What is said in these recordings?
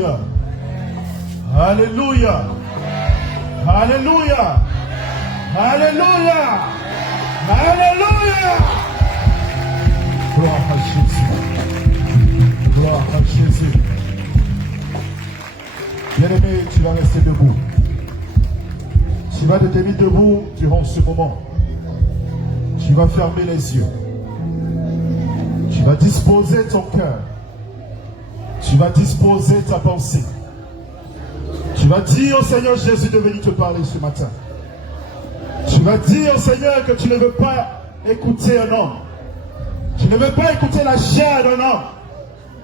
Alléluia. Alléluia. Alléluia. Alléluia. Alléluia. Gloire à Jésus. Gloire à Jésus. Bien-aimé, tu vas rester debout. Tu vas te tenir debout durant ce moment. Tu vas fermer les yeux. Tu vas disposer ton cœur. Tu vas disposer ta pensée. Tu vas dire au Seigneur Jésus de venir te parler ce matin. Tu vas dire au Seigneur que tu ne veux pas écouter un homme. Tu ne veux pas écouter la chair d'un homme.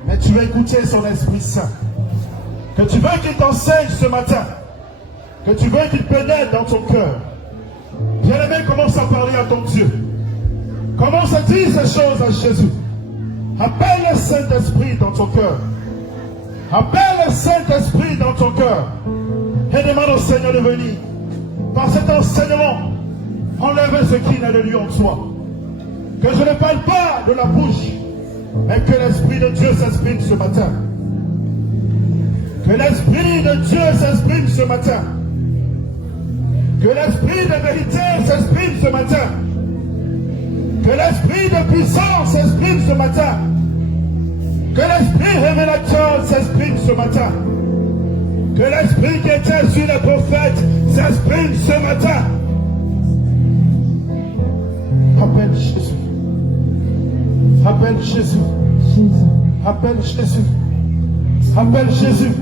Mais tu veux écouter son Esprit Saint. Que tu veux qu'il t'enseigne ce matin. Que tu veux qu'il pénètre dans ton cœur. Bien-aimé, commence à parler à ton Dieu. Commence à dire ces choses à Jésus. Appelle le Saint-Esprit dans ton cœur. Appelle le Saint-Esprit dans ton cœur. Et demande au Seigneur de venir. Par cet enseignement, enlève ce qui n'est de lui en toi. Que je ne parle pas de la bouche, mais que l'Esprit de Dieu s'exprime ce matin. Que l'Esprit de Dieu s'exprime ce matin. Que l'Esprit de vérité s'exprime ce matin. Que l'Esprit de puissance s'exprime ce matin. Que l'Esprit révélateur s'exprime ce matin. Que l'Esprit qui était sur les prophètes s'exprime ce matin. Appelle Jésus. Appelle Jésus. Appelle Jésus. Appelle Jésus.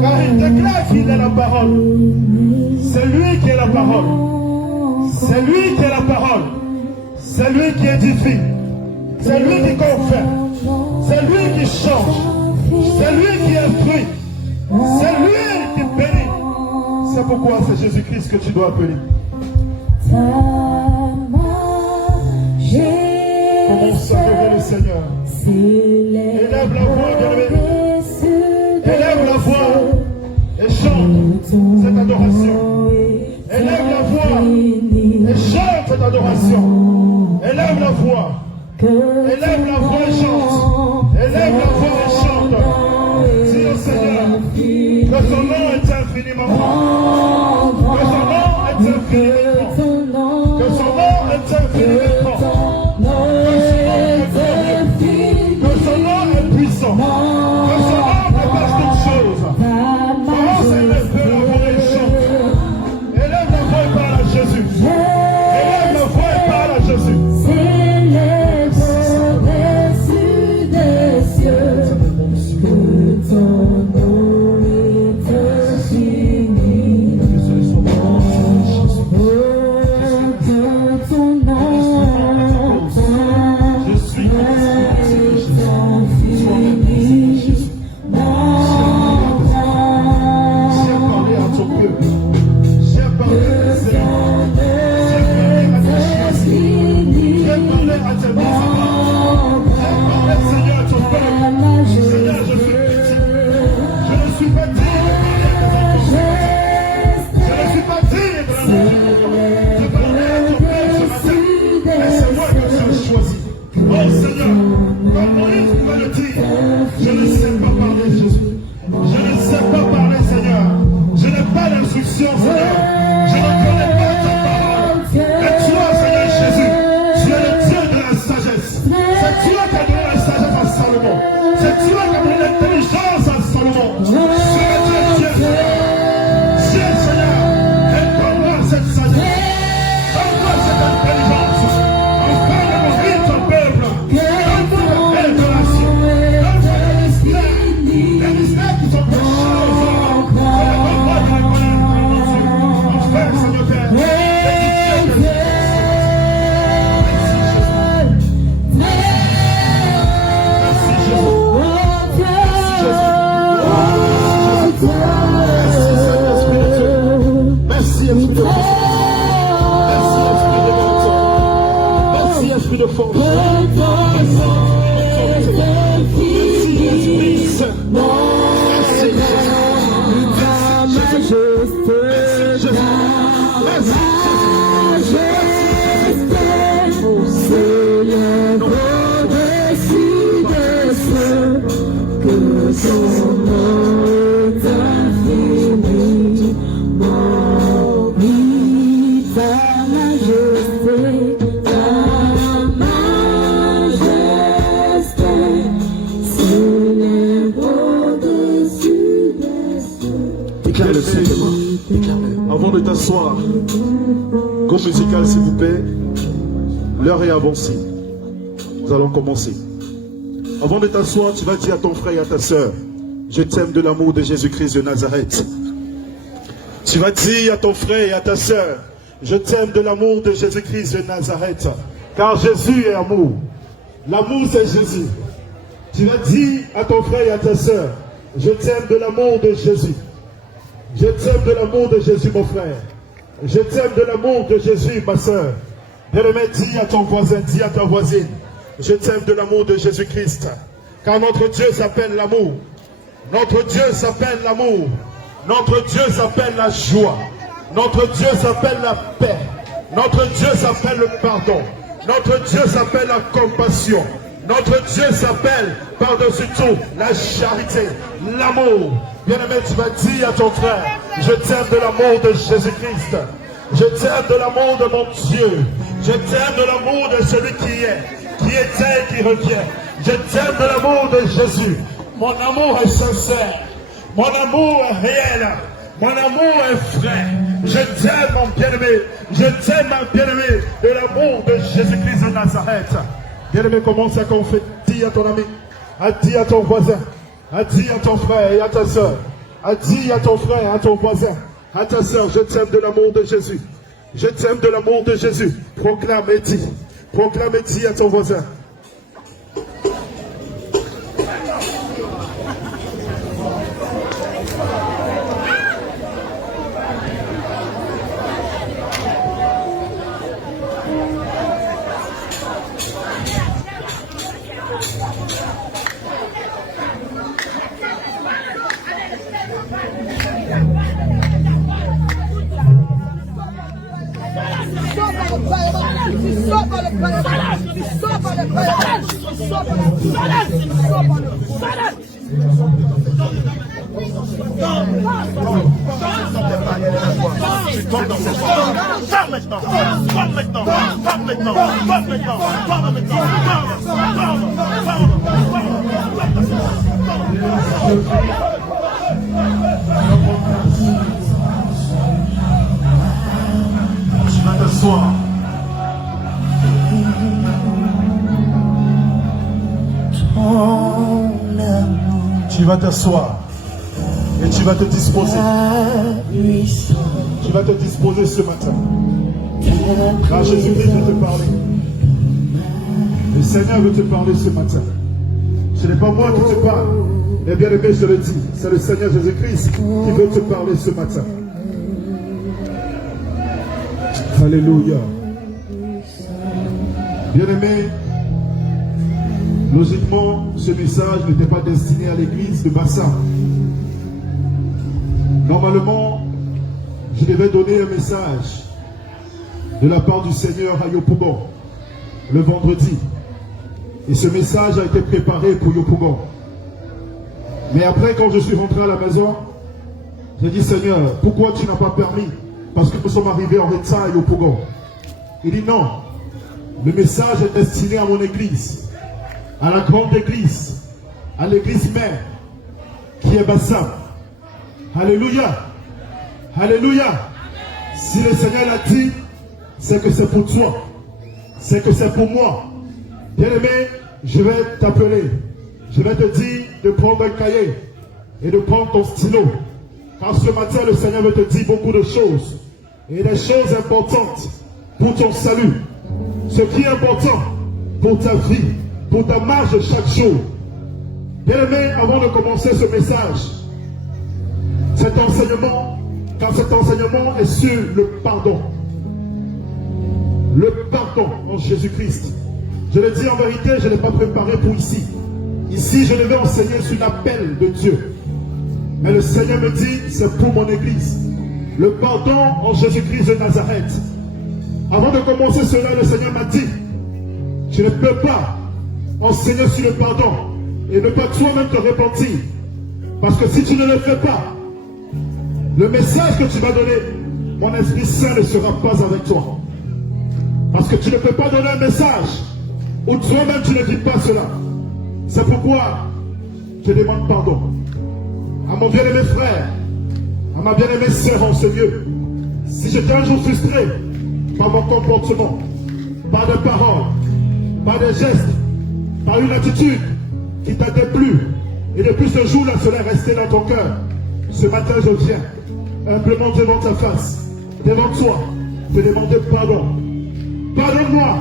Car il déclare qu'il est la parole. C'est lui qui est la parole. C'est lui qui est la parole. C'est lui qui édifie. C'est lui qui confère. C'est lui qui change. C'est lui qui instruit. C'est lui qui bénit. C'est pourquoi c'est Jésus-Christ que tu dois appeler. Commence à adorer le Seigneur. Élève la voix, bien-aimé. Élève la voix et chante cette adoration. Élève la voix et chante cette adoration. Élève la voix. Élève la voix et chante. Élève la voix et chante. Dis au Seigneur que son nom est infiniment grand. Que son nom est infiniment grand. Que son nom est infiniment grand. Que son nom est puissant. Que son nom dépasse toutes choses. Commence à élever la voix et chante. Élève la voix et parle à Jésus. Élève la voix et parle à Jésus. Ton nom Groupe musical, s'il vous plaît. L'heure est avancée. Nous allons commencer. Avant de t'asseoir, tu vas dire à ton frère et à ta soeur, je t'aime de l'amour de Jésus-Christ de Nazareth. Tu vas dire à ton frère et à ta soeur, je t'aime de l'amour de Jésus-Christ de Nazareth. Car Jésus est amour. L'amour, c'est Jésus. Tu vas dire à ton frère et à ta soeur, je t'aime de l'amour de Jésus. Je t'aime de l'amour de Jésus, mon frère. Je t'aime de l'amour de Jésus, ma soeur. Bien-aimé, dis à ton voisin, dis à ta voisine, je t'aime de l'amour de Jésus-Christ. Car notre Dieu s'appelle l'amour. Notre Dieu s'appelle l'amour. Notre Dieu s'appelle la joie. Notre Dieu s'appelle la paix. Notre Dieu s'appelle le pardon. Notre Dieu s'appelle la compassion. Notre Dieu s'appelle, par-dessus tout, la charité, l'amour. Bien-aimé, tu vas dire à ton frère, je t'aime de l'amour de Jésus-Christ. Je t'aime de l'amour de mon Dieu. Je t'aime de l'amour de celui qui était et qui revient. Je t'aime de l'amour de Jésus. Mon amour est sincère. Mon amour est réel. Mon amour est vrai. Je t'aime, mon bien-aimé. Je t'aime, mon bien-aimé, de l'amour de Jésus-Christ de Nazareth. Bien-aimé, commence à confesser. Dis à ton ami, dis à ton voisin, dis à ton frère et à ta soeur, dis à ton frère et à ton voisin, à ta soeur, je t'aime de l'amour de Jésus. Je t'aime de l'amour de Jésus. Proclame et dis à ton voisin. Tu vas t'asseoir. Tu vas t'asseoir et tu vas te disposer. Tu vas te disposer ce matin. Car Jésus-Christ veut te parler. Le Seigneur veut te parler ce matin. Ce n'est pas moi qui te parle. Mais bien aimé, je le dis, c'est le Seigneur Jésus-Christ qui veut te parler ce matin. Alléluia. Bien aimé, logiquement, ce message n'était pas destiné à l'église de Bassa. Normalement, je devais donner un message de la part du Seigneur à Yopougon le vendredi. Et ce message a été préparé pour Yopougon. Mais après, quand je suis rentré à la maison, j'ai dit, Seigneur, pourquoi tu n'as pas permis? Parce que nous sommes arrivés en retard à Yopougon. Il dit non, le message est destiné à mon église, à la grande église, à l'église mère, qui est Bassam. Alléluia. Alléluia. Si le Seigneur l'a dit, c'est que c'est pour toi. C'est que c'est pour moi. Bien-aimé, je vais t'appeler. Je vais te dire de prendre un cahier et de prendre ton stylo. Car ce matin, le Seigneur veut te dire beaucoup de choses. Et des choses importantes pour ton salut. Ce qui est important pour ta vie, pour ta marche de chaque jour. Bien-aimé, avant de commencer ce message, cet enseignement, car cet enseignement est sur le pardon. Le pardon en Jésus-Christ. Je le dis en vérité, je ne l'ai pas préparé pour ici. Ici, je devais enseigner sur l'appel de Dieu. Mais le Seigneur me dit, c'est pour mon église. Le pardon en Jésus-Christ de Nazareth. Avant de commencer cela, le Seigneur m'a dit, tu ne peux pas enseigner sur le pardon et ne pas toi-même te repentir. Parce que si tu ne le fais pas, le message que tu vas donner, mon Esprit Saint ne sera pas avec toi. Parce que tu ne peux pas donner un message où toi-même tu ne dis pas cela. C'est pourquoi je demande pardon à mon bien-aimé frère, à ma bien-aimée sœur en ce lieu. Si j'étais un jour frustré, par mon comportement, par des paroles, par des gestes, par une attitude qui t'a déplu. Et depuis ce jour-là, cela est resté dans ton cœur. Ce matin, je viens humblement devant ta face, devant toi, te demander pardon. Pardonne-moi.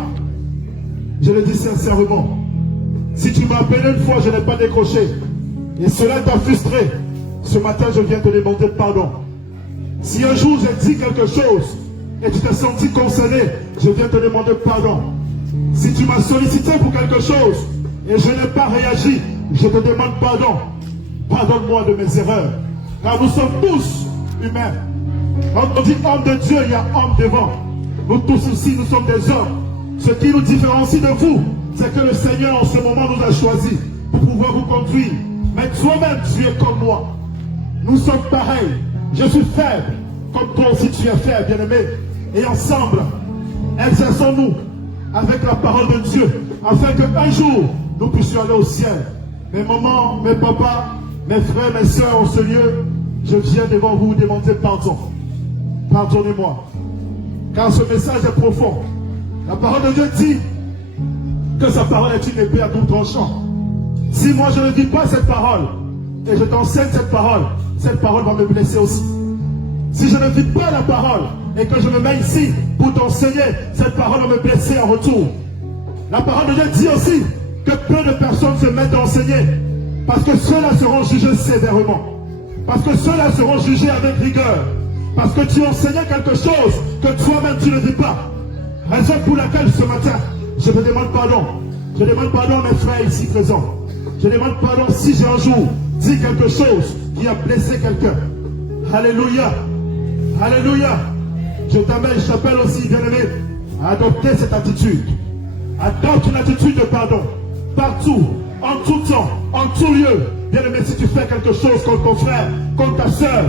Je le dis sincèrement. Si tu m'as appelé une fois, je n'ai pas décroché. Et cela t'a frustré. Ce matin, je viens te demander pardon. Si un jour j'ai dit quelque chose et tu t'es senti concerné, je viens te demander pardon. Si tu m'as sollicité pour quelque chose et je n'ai pas réagi, je te demande pardon. Pardonne-moi de mes erreurs. Car nous sommes tous humains. Quand on dit homme de Dieu, il y a homme devant. Nous tous ici, nous sommes des hommes. Ce qui nous différencie de vous, c'est que le Seigneur en ce moment nous a choisis pour pouvoir vous conduire. Mais toi-même, tu es comme moi. Nous sommes pareils. Je suis faible, comme toi aussi tu es faible, bien-aimé. Et ensemble, exerçons-nous avec la parole de Dieu, afin qu'un jour, nous puissions aller au ciel. Mes mamans, mes papas, mes frères, mes soeurs en ce lieu, je viens devant vous demander pardon. Pardonnez-moi. Car ce message est profond. La parole de Dieu dit que sa parole est une épée à double tranchant. Si moi je ne dis pas cette parole, et je t'enseigne cette parole va me blesser aussi. Si je ne vis pas la parole, et que je me mets ici pour t'enseigner, cette parole va me blesser en retour. La parole de Dieu dit aussi que peu de personnes se mettent à enseigner, parce que ceux-là seront jugés sévèrement. Parce que ceux-là seront jugés avec rigueur. Parce que tu enseignais quelque chose que toi-même tu ne vis pas. Raison pour laquelle ce matin, je te demande pardon. Je demande pardon à mes frères ici présents. Je demande pardon si j'ai un jour dit quelque chose qui a blessé quelqu'un. Alléluia. Alléluia. Je t'appelle aussi, bien-aimé, à adopter cette attitude. Adopte une attitude de pardon. Partout, en tout temps, en tout lieu. Bien-aimé, si tu fais quelque chose contre ton frère, contre ta soeur,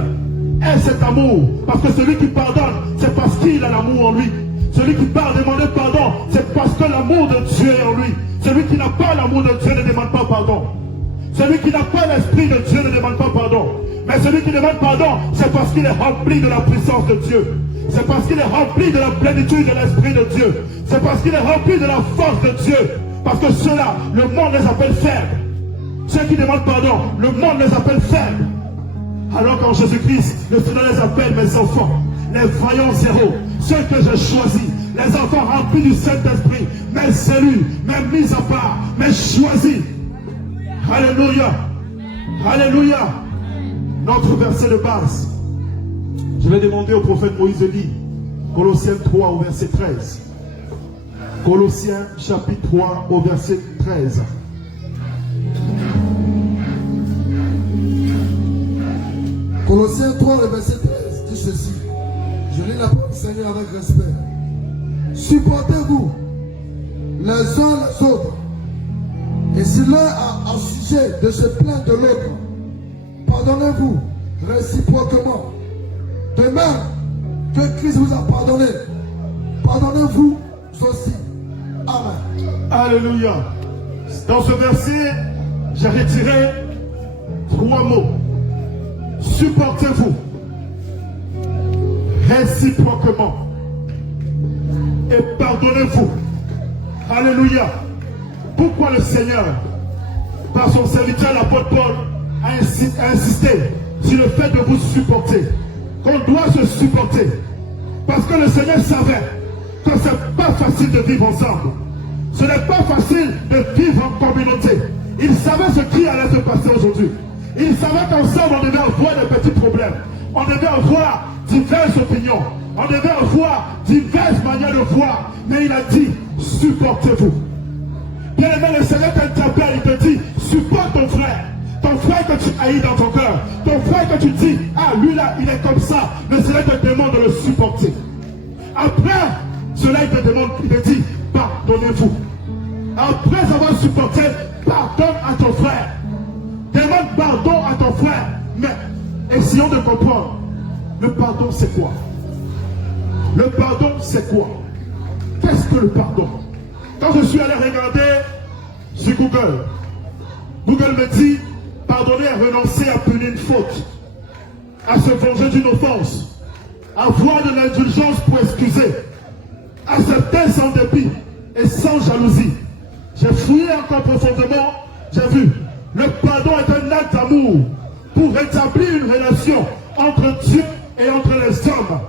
aie cet amour. Parce que celui qui pardonne, c'est parce qu'il a l'amour en lui. Celui qui parle demander pardon, c'est parce que l'amour de Dieu est en lui. Celui qui n'a pas l'amour de Dieu ne demande pas pardon. Celui qui n'a pas l'esprit de Dieu ne demande pas pardon. Mais celui qui demande pardon, c'est parce qu'il est rempli de la puissance de Dieu. C'est parce qu'il est rempli de la plénitude de l'esprit de Dieu. C'est parce qu'il est rempli de la force de Dieu. Parce que ceux-là, le monde les appelle faibles. Ceux qui demandent pardon, le monde les appelle faibles. Alors qu'en Jésus-Christ, le Seigneur les appelle mes enfants, les vaillants héros, ceux que j'ai choisis, les enfants remplis du Saint-Esprit, mes élus, mes mis à part, mes choisis. Alléluia. Alléluia. Notre verset de base. Je vais demander au prophète Moïse de lire Colossiens 3 au verset 13. Colossiens chapitre 3 au verset 13. Colossiens 3 le verset 13 dit ceci. Je lis la parole du Seigneur avec respect. Supportez-vous les uns les autres. Et si l'un a un sujet de se plaindre de l'autre, pardonnez-vous réciproquement. De même que Christ vous a pardonné, pardonnez-vous aussi. Amen. Alléluia. Dans ce verset, j'ai retiré 3 mots. Supportez-vous réciproquement et pardonnez-vous. Alléluia. Pourquoi le Seigneur, par son serviteur l'apôtre Paul, a insisté sur le fait de vous supporter, qu'on doit se supporter? Parce que le Seigneur savait que ce n'est pas facile de vivre ensemble. Ce n'est pas facile de vivre en communauté. Il savait ce qui allait se passer aujourd'hui. Il savait qu'ensemble on devait avoir des petits problèmes. On devait avoir diverses opinions. On devait avoir diverses manières de voir. Mais il a dit, supportez-vous. Bien aimé, le Seigneur t'interpelle, il te dit, supporte ton frère. Ton frère que tu haïs dans ton cœur. Ton frère que tu dis, ah lui là, il est comme ça. Le Seigneur te demande de le supporter. Après cela, il te demande, il te dit, pardonnez-vous. Après avoir supporté, pardonne à ton frère. Demande pardon à ton frère. Mais essayons de comprendre. Le pardon, c'est quoi? Le pardon, c'est quoi? Qu'est-ce que le pardon? Quand je suis allé regarder sur Google, Google me dit, pardonner à renoncer à punir une faute, à se venger d'une offense, avoir de l'indulgence pour excuser, accepté sans dépit et sans jalousie. J'ai fouillé encore profondément, j'ai vu. Le pardon est un acte d'amour pour rétablir une relation entre Dieu et entre les hommes.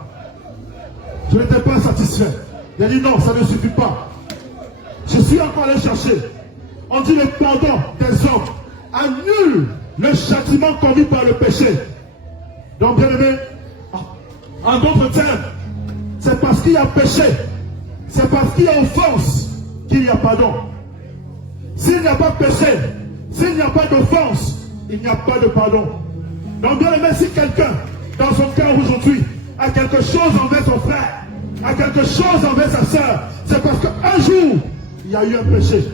Je n'étais pas satisfait. J'ai dit non, ça ne suffit pas. Je suis encore allé chercher. On dit le pardon des hommes annule le châtiment commis par le péché. Donc bien aimé, en d'autres termes, c'est parce qu'il y a péché, c'est parce qu'il y a offense qu'il y a pardon. S'il n'y a pas péché, s'il n'y a pas d'offense, il n'y a pas de pardon. Donc bien aimé, si quelqu'un dans son cœur aujourd'hui a quelque chose envers son frère, a quelque chose envers sa soeur, c'est parce qu'un jour il y a eu un péché.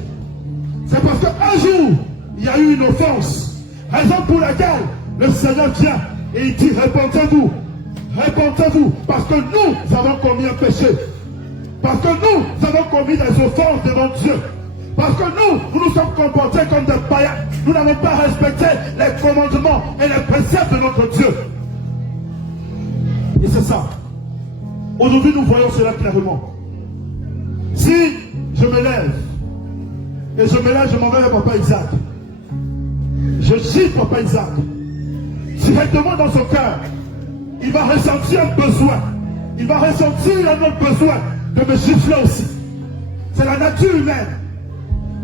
C'est parce qu'un jour il y a eu une offense. Raison pour laquelle le Seigneur vient et il dit répentez-vous. Répentez-vous parce que nous avons commis un péché. Parce que nous avons commis des offenses devant Dieu. Parce que nous nous sommes comportés comme des païens. Nous n'avons pas respecté les commandements et les préceptes de notre Dieu. Et c'est ça. Aujourd'hui, nous voyons cela clairement. Si je me lève, et je me lève, je m'en vais vers Papa Isaac. Je gifle Papa Isaac. Directement dans son cœur, il va ressentir un besoin. Il va ressentir un autre besoin de me gifler aussi. C'est la nature humaine.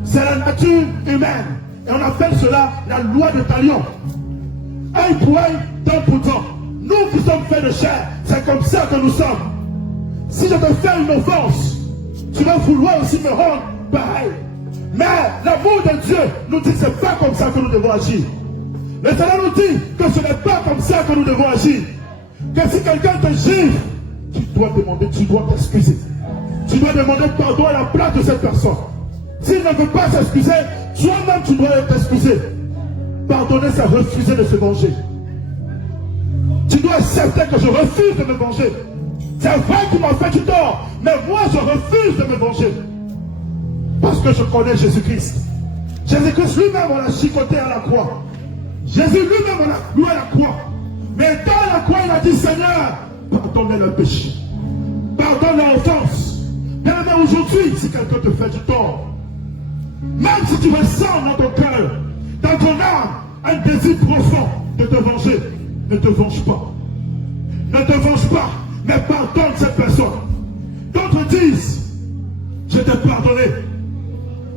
C'est la nature humaine. Et on appelle cela la loi de Talion. Œil pour œil, dent pour dent. Nous qui sommes faits de chair, c'est comme ça que nous sommes. Si je te fais une offense, tu vas vouloir aussi me rendre pareil. Mais l'amour de Dieu nous dit que ce n'est pas comme ça que nous devons agir. Le Seigneur nous dit que ce n'est pas comme ça que nous devons agir. Que si quelqu'un te gifle, tu dois demander, tu dois t'excuser. Tu dois demander pardon à la place de cette personne. S'il ne veut pas s'excuser, toi-même tu dois t'excuser. Pardonner, c'est refuser de se venger. Tu dois accepter que je refuse de me venger. C'est vrai qu'il m'a fait du tort, mais moi je refuse de me venger. Parce que je connais Jésus-Christ. Jésus-Christ lui-même, on l'a chicoté à la croix. Jésus lui-même, on l'a cloué à la croix. Mais dans la croix, il a dit, Seigneur, pardonnez le péché. Pardonne l'offense. Bien aimé, aujourd'hui, si quelqu'un te fait du tort, même si tu ressens dans ton cœur, dans ton âme, un désir profond de te venger, ne te venge pas. Ne te venge pas, mais pardonne cette personne. D'autres disent, je t'ai pardonné.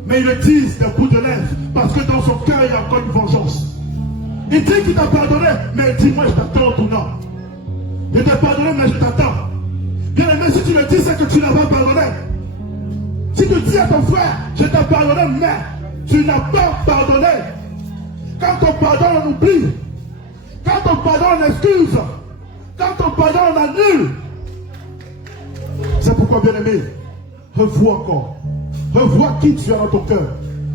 Mais ils le disent d'un bout de lèvres, parce que dans son cœur, il y a encore une vengeance. Il dit qu'il t'a pardonné, mais il dit, moi je t'attends au tournant. Je t'ai pardonné, mais je t'attends. Bien aimé, si tu le dis, c'est que tu n'as pas pardonné. Si tu dis à ton frère, je t'ai pardonné, mais tu n'as pas pardonné. Quand on pardonne, on oublie. Quand on pardonne, on excuse. Quand on pardonne, on annule. C'est pourquoi, bien aimé, revois encore. Revois qui tu as dans ton cœur.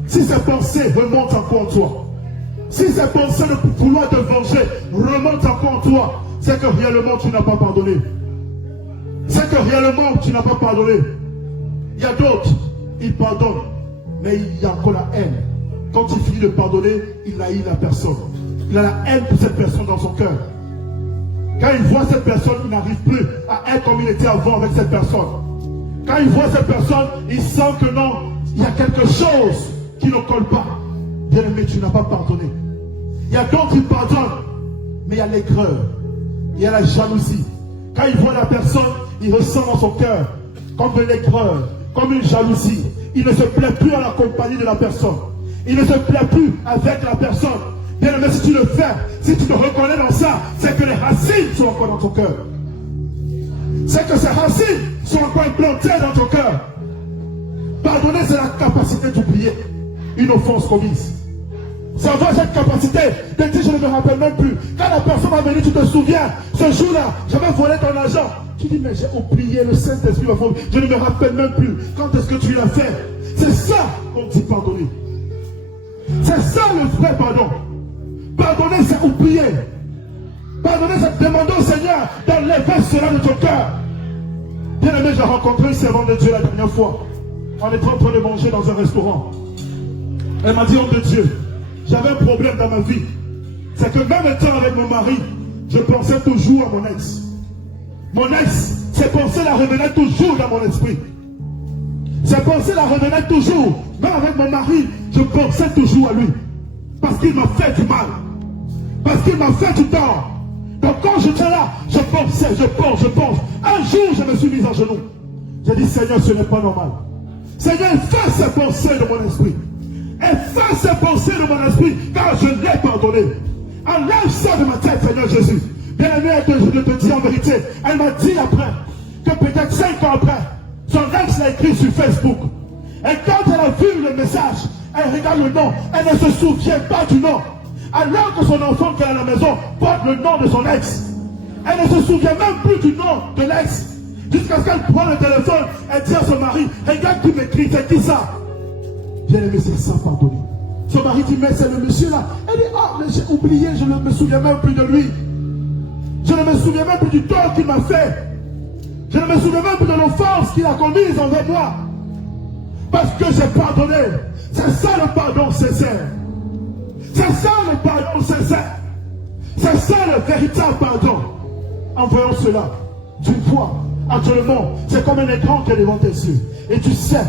Si ces pensées remontent encore en toi, si ces pensées de vouloir te venger remontent encore en toi, c'est que réellement tu n'as pas pardonné. C'est que réellement tu n'as pas pardonné. Il y a d'autres, ils pardonnent, mais il y a encore la haine. Quand il finit de pardonner, il haït la personne. Il a la haine pour cette personne dans son cœur. Quand il voit cette personne, il n'arrive plus à être comme il était avant avec cette personne. Quand il voit cette personne, il sent que non, il y a quelque chose qui ne colle pas. Bien aimé, tu n'as pas pardonné. Il y a d'autres qui pardonnent, mais il y a l'aigreur, il y a la jalousie. Quand il voit la personne, il ressent dans son cœur comme de l'aigreur, comme une jalousie. Il ne se plaît plus à la compagnie de la personne. Il ne se plaît plus avec la personne. Bien aimé, si tu le fais, si tu te reconnais dans ça, c'est que les racines sont encore dans ton cœur. C'est que ces racines sont encore implantées dans ton cœur. Pardonner, c'est la capacité d'oublier une offense commise. C'est avoir cette capacité de dire, je ne me rappelle même plus. Quand la personne va venir, tu te souviens, ce jour-là, j'avais volé ton argent. Tu dis, mais j'ai oublié, le Saint-Esprit m'a volé. Je ne me rappelle même plus. Quand est-ce que tu l'as fait? C'est ça qu'on dit pardonner. C'est ça le vrai pardon. Pardonner, c'est oublier. Pardonner, c'est demander au Seigneur d'enlever cela de ton cœur. Bien aimé, j'ai rencontré une servante de Dieu la dernière fois. On était en train de manger dans un restaurant. Elle m'a dit, homme de Dieu, j'avais un problème dans ma vie. C'est que même étant avec mon mari, je pensais toujours à mon ex. Mon ex, ces pensées la revenaient toujours dans mon esprit. Ces pensées la revenaient toujours. Même avec mon mari, je pensais toujours à lui. Parce qu'il m'a fait du mal. Parce qu'il m'a fait du tort. Donc quand j'étais là, je pensais, je pense. Un jour, je me suis mis en genoux. J'ai dit, Seigneur, ce n'est pas normal. Seigneur, efface ces pensées de mon esprit. Efface ces pensées de mon esprit, car je l'ai pardonné. Enlève ça de ma tête, Seigneur Jésus. Bien aimé, je te dis en vérité, elle m'a dit après, que peut-être 5 ans après, son ex l'a écrit sur Facebook. Et quand elle a vu le message, elle regarde le nom, elle ne se souvient pas du nom. Alors que son enfant qui est à la maison porte le nom de son ex. Elle ne se souvient même plus du nom de l'ex. Jusqu'à ce qu'elle prend le téléphone, elle dit à son mari, regarde qui m'écrit, c'est qui ça? Bien aimé, c'est ça, pardonner. Son mari dit, mais c'est le monsieur là. Elle dit, ah, mais j'ai oublié, je ne me souviens même plus de lui. Je ne me souviens même plus du tort qu'il m'a fait. Je ne me souviens même plus de l'offense qu'il a commise envers moi. Parce que j'ai pardonné. C'est ça le pardon sincère. C'est ça le pardon sincère. C'est ça le véritable pardon. En voyant cela, tu vois, actuellement, c'est comme un écran qui est devant tes yeux. Et tu sais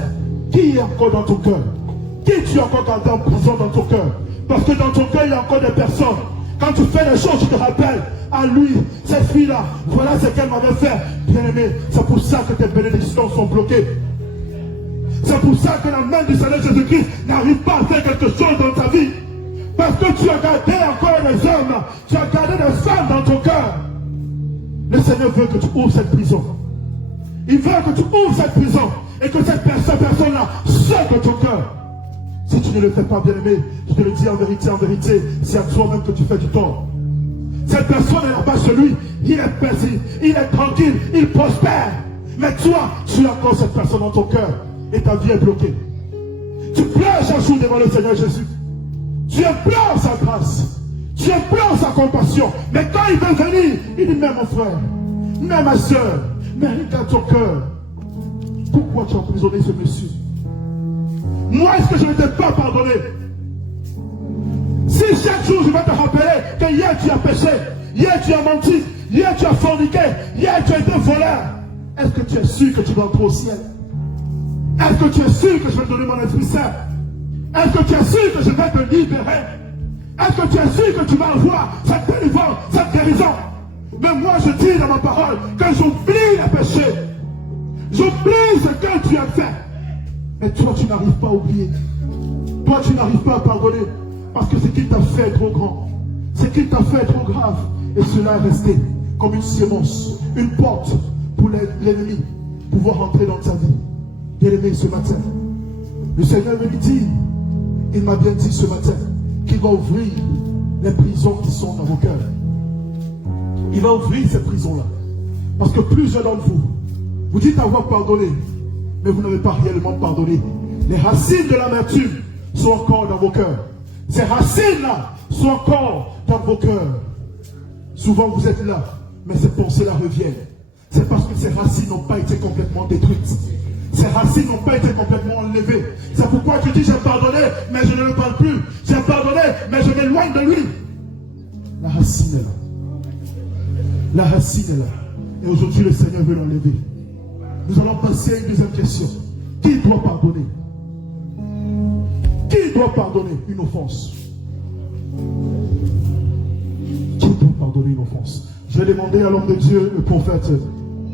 qui est encore dans ton cœur. Qui tu as encore gardé en prison dans ton cœur. Parce que dans ton cœur, il y a encore des personnes. Quand tu fais les choses, tu te rappelles. À lui, cette fille-là, voilà ce qu'elle m'avait fait. Bien aimé, c'est pour ça que tes bénédictions sont bloquées. C'est pour ça que la main du Seigneur Jésus-Christ n'arrive pas à faire quelque chose dans ta vie. Parce que tu as gardé encore des hommes, tu as gardé des femmes dans ton cœur. Le Seigneur veut que tu ouvres cette prison. Il veut que tu ouvres cette prison et que cette personne-là sorte de ton cœur. Si tu ne le fais pas, bien aimé, je te le dis en vérité, c'est à toi-même que tu fais du tort. Cette personne est là-bas chez lui, il est paisible, il est tranquille, il prospère. Mais toi, tu as encore cette personne dans ton cœur et ta vie est bloquée. Tu pleures chaque jour devant le Seigneur Jésus. Tu implores sa grâce, tu implores sa compassion. Mais quand il veut venir, il dit, mais mon frère, mais ma soeur, mais regarde ton cœur. Pourquoi tu as emprisonné ce monsieur? Moi, est-ce que je ne t'ai pas pardonné? Si chaque jour je vais te rappeler que hier tu as péché, hier tu as menti, hier tu as forniqué, hier tu as été voleur, est-ce que tu es sûr que tu vas entrer au ciel? Est-ce que tu es sûr que je vais te donner mon Esprit Saint? Est-ce que tu es sûr que je vais te libérer? Est-ce que tu es sûr que tu vas avoir cette délivrance, cette guérison? Mais moi je dis dans ma parole que j'oublie les péchés. J'oublie ce que tu as fait. Mais toi tu n'arrives pas à oublier. Toi tu n'arrives pas à pardonner. Parce que ce qu'il t'a fait est trop grand. Ce qu'il t'a fait est trop grave. Et cela est resté comme une sémence, une porte pour l'ennemi pouvoir entrer dans ta vie. Bien-aimé, ce matin, le Seigneur me dit, il m'a bien dit ce matin, qu'il va ouvrir les prisons qui sont dans vos cœurs. Il va ouvrir ces prisons-là. Parce que plusieurs d'entre vous, vous dites avoir pardonné, mais vous n'avez pas réellement pardonné. Les racines de l'amertume sont encore dans vos cœurs. Ces racines-là sont encore dans vos cœurs. Souvent vous êtes là, mais ces pensées-là reviennent. C'est parce que ces racines n'ont pas été complètement détruites. Ces racines n'ont pas été complètement enlevées. C'est pourquoi tu dis j'ai pardonné, mais je ne le parle plus. J'ai pardonné, mais je m'éloigne de lui. La racine est là. La racine est là. Et aujourd'hui le Seigneur veut l'enlever. Nous allons passer à une deuxième question. Qui doit pardonner? Qui doit pardonner une offense? Qui doit pardonner une offense? Je vais demander à l'homme de Dieu, le prophète,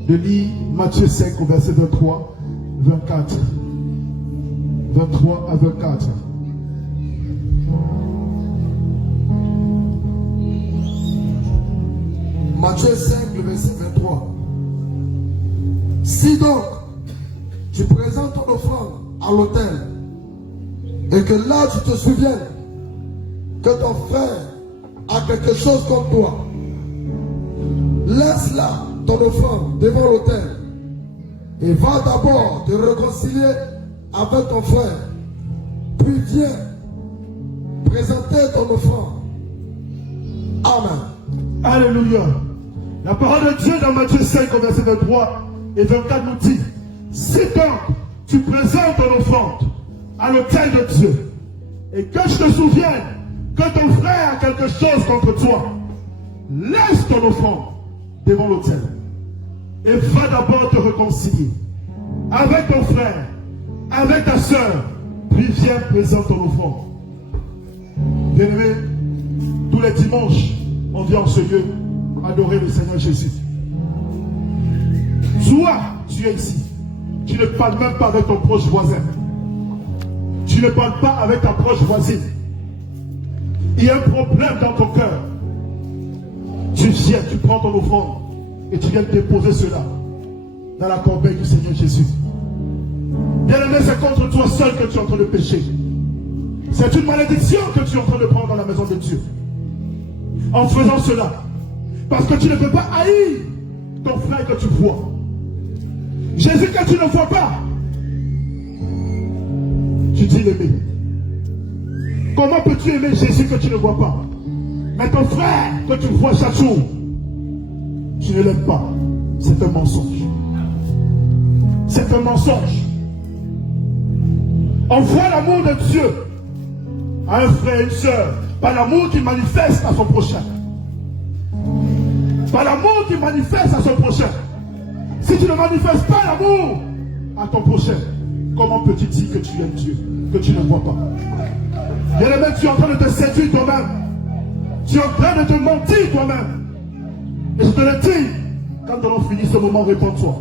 de lire Matthieu 5 au verset 23, 24. 23 à 24. Matthieu 5, le verset 23. Si donc tu présentes ton offrande à l'autel et que là tu te souviens que ton frère a quelque chose contre toi, laisse là ton offrande devant l'autel et va d'abord te réconcilier avec ton frère, puis viens présenter ton offrande. Amen. Alléluia. La parole de Dieu dans Matthieu 5 au verset 23 et 24 nous dit, si donc tu présentes ton offrande à l'autel de Dieu et que je te souvienne que ton frère a quelque chose contre toi, laisse ton offrande devant l'autel et va d'abord te réconcilier avec ton frère, avec ta soeur, puis viens présente ton offrande. Bien-aimé, tous les dimanches, on vient en ce lieu adorer le Seigneur Jésus. Toi, tu es ici. Tu ne parles même pas avec ton proche voisin. Tu ne parles pas avec ta proche voisine. Il y a un problème dans ton cœur. Tu viens, tu prends ton offrande et tu viens déposer cela dans la corbeille du Seigneur Jésus. Bien-aimé, c'est contre toi seul que tu es en train de pécher. C'est une malédiction que tu es en train de prendre dans la maison de Dieu. En faisant cela. Parce que tu ne peux pas haïr ton frère que tu vois. Jésus que tu ne vois pas. Tu dis l'aimer. Comment peux-tu aimer Jésus que tu ne vois pas? Mais ton frère que tu vois chaque jour, tu ne l'aimes pas. C'est un mensonge. C'est un mensonge. On voit l'amour de Dieu à un frère et une soeur par l'amour qu'il manifeste à son prochain. Par l'amour qu'il manifeste à son prochain. Si tu ne manifestes pas l'amour à ton prochain, comment peux-tu dire que tu aimes Dieu, que tu ne vois pas? Bien-aimé, tu es en train de te séduire toi-même. Tu es en train de te mentir toi-même. Et je te le dis, quand nous allons finir ce moment, réponds-toi.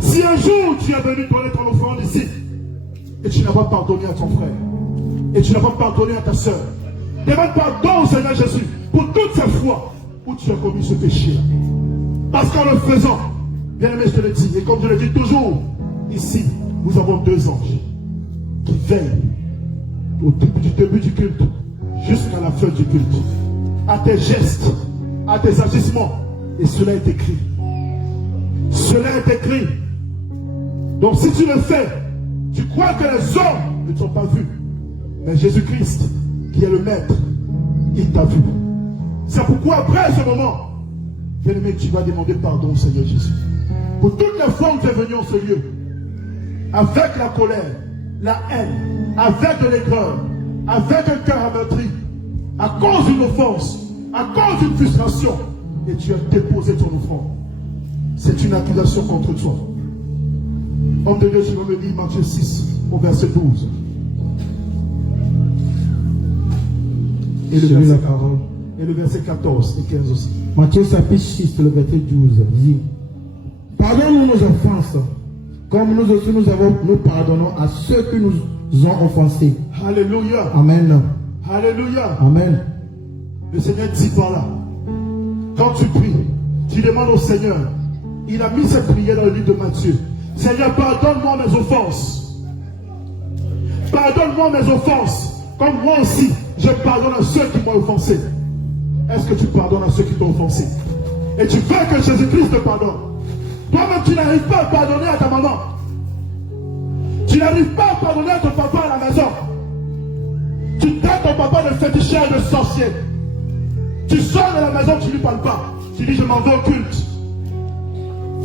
Si un jour tu es venu donner ton offrande ici, et tu n'as pas pardonné à ton frère, et tu n'as pas pardonné à ta soeur, demande pardon au Seigneur Jésus pour toutes ces fois où tu as commis ce péché. Parce qu'en le faisant, bien aimé, je te le dis, et comme je le dis toujours, ici, nous avons deux anges qui veillent du début du culte jusqu'à la fin du culte, à tes gestes, à tes agissements, et cela est écrit. Cela est écrit. Donc si tu le fais, tu crois que les hommes ne t'ont pas vu, mais Jésus-Christ, qui est le maître, il t'a vu. C'est pourquoi après ce moment, bien-aimé, tu vas demander pardon au Seigneur Jésus. Pour toutes les fois où tu es venu en ce lieu, avec la colère, la haine, avec de l'aigreur, avec un cœur ameurtri, à cause d'une offense, à cause d'une frustration, et tu as déposé ton offrande. C'est une accusation contre toi. Homme de Dieu, je veux me lire Matthieu 6, au verset 12. Et le verset 14 et 15 aussi. Matthieu chapitre 6, le verset 12 dit: pardonne-nous nos offenses, comme nous aussi nous pardonnons à ceux qui nous ont offensés. Alléluia. Amen. Alléluia. Amen. Le Seigneur dit par là, quand tu pries, tu demandes au Seigneur. Il a mis cette prière dans le livre de Matthieu. Seigneur, pardonne-moi mes offenses. Pardonne-moi mes offenses. Comme moi aussi, je pardonne à ceux qui m'ont offensé. Est-ce que tu pardonnes à ceux qui t'ont offensé? Et tu veux que Jésus-Christ te pardonne. Toi-même, tu n'arrives pas à pardonner à ta maman. Tu n'arrives pas à pardonner à ton papa à la maison. Tu traites ton papa de féticheur, de sorcier. Tu sors de la maison, tu ne lui parles pas. Tu dis, je m'en vais au culte.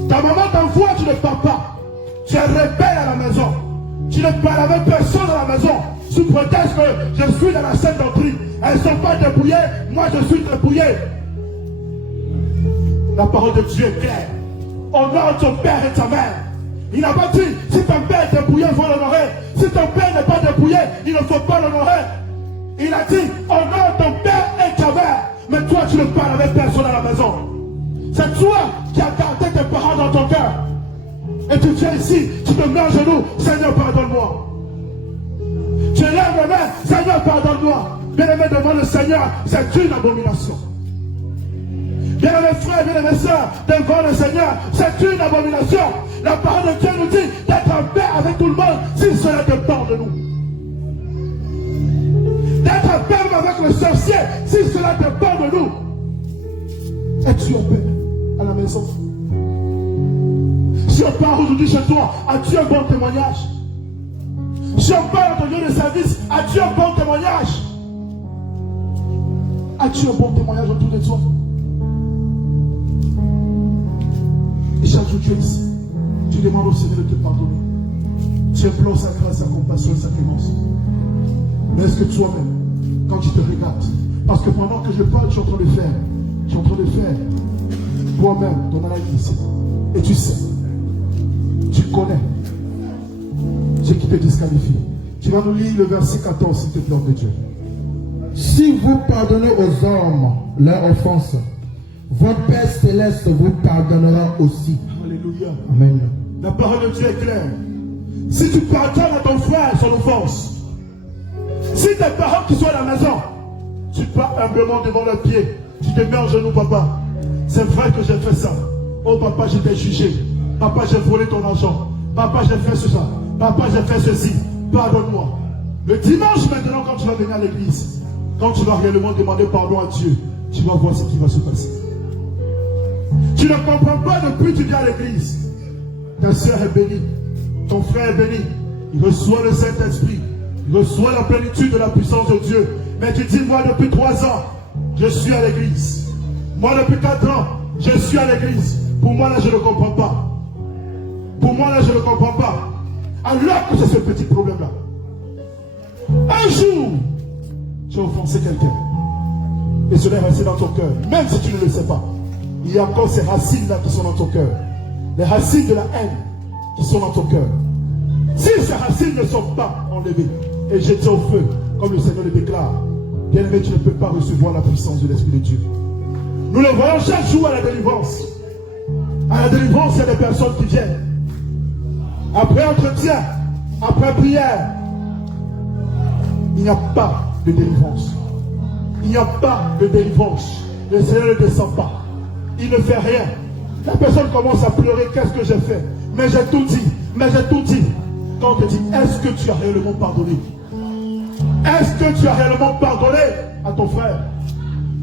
Ta maman t'envoie, tu ne parles pas. Tu es rebelle à la maison. Tu ne parles avec personne à la maison. Sous prétexte que je suis dans la scène doctrine. Elles ne sont pas dépouillées, moi je suis dépouillé. La parole de Dieu est claire. Honore ton père et ta mère. Il n'a pas dit, si ton père est dépouillé, il faut l'honorer. Si ton père n'est pas dépouillé, il ne faut pas l'honorer. Il a dit, honore ton père et ta mère. Mais toi, tu ne parles avec personne à la maison. C'est toi qui as gardé tes parents dans ton cœur. Et tu viens ici, tu te mets à genoux, Seigneur, pardonne-moi. Tu lèves les mains, Seigneur, pardonne-moi. Bien-aimé, devant le Seigneur, c'est une abomination. Bien-aimés frères, bien-aimés sœurs, devant le Seigneur, c'est une abomination. La parole de Dieu nous dit d'être en paix avec tout le monde, si cela dépend de nous. D'être en paix avec le sorcier, si cela dépend de nous. Es-tu en paix à la maison? Si on part aujourd'hui chez toi, as-tu un bon témoignage? Si on part dans ton lieu de service, as-tu un bon témoignage? As-tu un bon témoignage autour de toi? Et chaque jour tu es ici, tu demandes au Seigneur de te pardonner. Tu implores sa grâce, sa compassion et sa clémence. Mais est-ce que toi-même, quand tu te regardes, parce que pendant que je parle, tu es en train de faire toi-même ton analyse. Et tu sais, tu connais Dieu qui te disqualifie. Tu vas nous lire le verset 14, s'il te plaît, de Dieu. Si vous pardonnez aux hommes leurs offenses, votre Père céleste vous pardonnera aussi. Alléluia. Amen. La parole de Dieu est claire. Si tu pardonnes à ton frère son offense, si tes parents qui sont à la maison, tu pars humblement devant leurs pieds, tu te mets en genoux, papa. C'est vrai que j'ai fait ça. Oh papa, je t'ai jugé. Papa, j'ai volé ton argent. Papa, j'ai fait ça. Papa, j'ai fait ceci. Pardonne-moi. Le dimanche maintenant, quand tu vas venir à l'église, quand tu vas réellement demander pardon à Dieu, tu vas voir ce qui va se passer. Tu ne comprends pas depuis que tu viens à l'église. Ta soeur est bénie. Ton frère est béni. Il reçoit le Saint-Esprit. Il reçoit la plénitude de la puissance de Dieu. Mais tu dis, moi depuis 3 ans, je suis à l'église. Moi depuis 4 ans, je suis à l'église. Pour moi là, je ne comprends pas. Pour moi là, je ne comprends pas. Alors que c'est ce petit problème-là. Un jour, tu as offensé quelqu'un. Et cela est resté dans ton cœur. Même si tu ne le sais pas. Il y a encore ces racines-là qui sont dans ton cœur. Les racines de la haine qui sont dans ton cœur. Si ces racines ne sont pas enlevées et jetées au feu, comme le Seigneur le déclare, bien aimé, tu ne peux pas recevoir la puissance de l'Esprit de Dieu. Nous le voyons chaque jour à la délivrance. À la délivrance, il y a des personnes qui viennent. Après entretien, après prière, il n'y a pas de délivrance. Il n'y a pas de délivrance. Le Seigneur ne descend pas. Il ne fait rien. La personne commence à pleurer. Qu'est-ce que j'ai fait? Mais j'ai tout dit. Mais j'ai tout dit. Quand on te dit, est-ce que tu as réellement pardonné? Est-ce que tu as réellement pardonné à ton frère?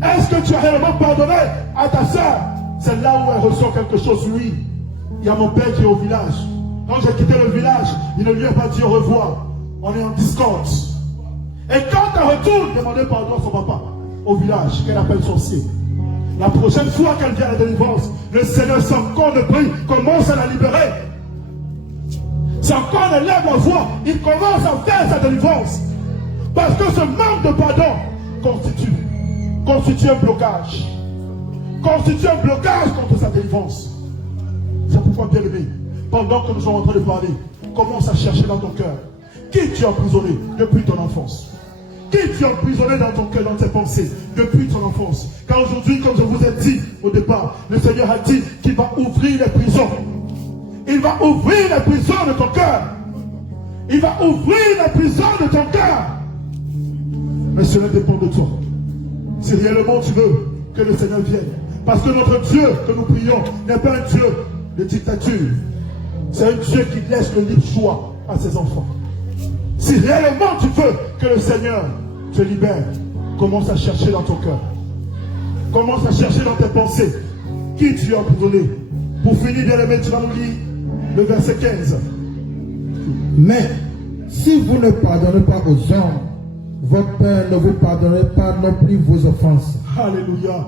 Est-ce que tu as réellement pardonné à ta soeur? C'est là où elle ressent quelque chose. Oui, il y a mon père qui est au village. Quand j'ai quitté le village, il ne lui a pas dit au revoir. On est en discorde. Et quand elle retourne demander pardon à son papa au village, qu'elle appelle sorcier, la prochaine fois qu'elle vient à la délivrance, le Seigneur, sans qu'on ne prie, commence à la libérer. Sans qu'on ne lève la voix, il commence à faire sa délivrance. Parce que ce manque de pardon constitue un blocage. Constitue un blocage contre sa délivrance. C'est pourquoi, bien aimé, pendant que nous sommes en train de parler, commence à chercher dans ton cœur qui tu as emprisonné depuis ton enfance. Qui tu as emprisonné dans ton cœur, dans tes pensées, depuis ton enfance. Car aujourd'hui, comme je vous ai dit au départ, le Seigneur a dit qu'il va ouvrir les prisons. Il va ouvrir les prisons de ton cœur. Il va ouvrir les prisons de ton cœur. Mais cela dépend de toi. Si réellement tu veux que le Seigneur vienne. Parce que notre Dieu que nous prions n'est pas un Dieu de dictature. C'est un Dieu qui laisse le libre choix à ses enfants. Si réellement tu veux que le Seigneur te libère, commence à chercher dans ton cœur. Commence à chercher dans tes pensées qui tu as emprisonné. Pour finir, bien aimé, tu vas nous lire le verset 15. Mais si vous ne pardonnez pas aux hommes, votre Père ne vous pardonnera pas non plus vos offenses. Alléluia.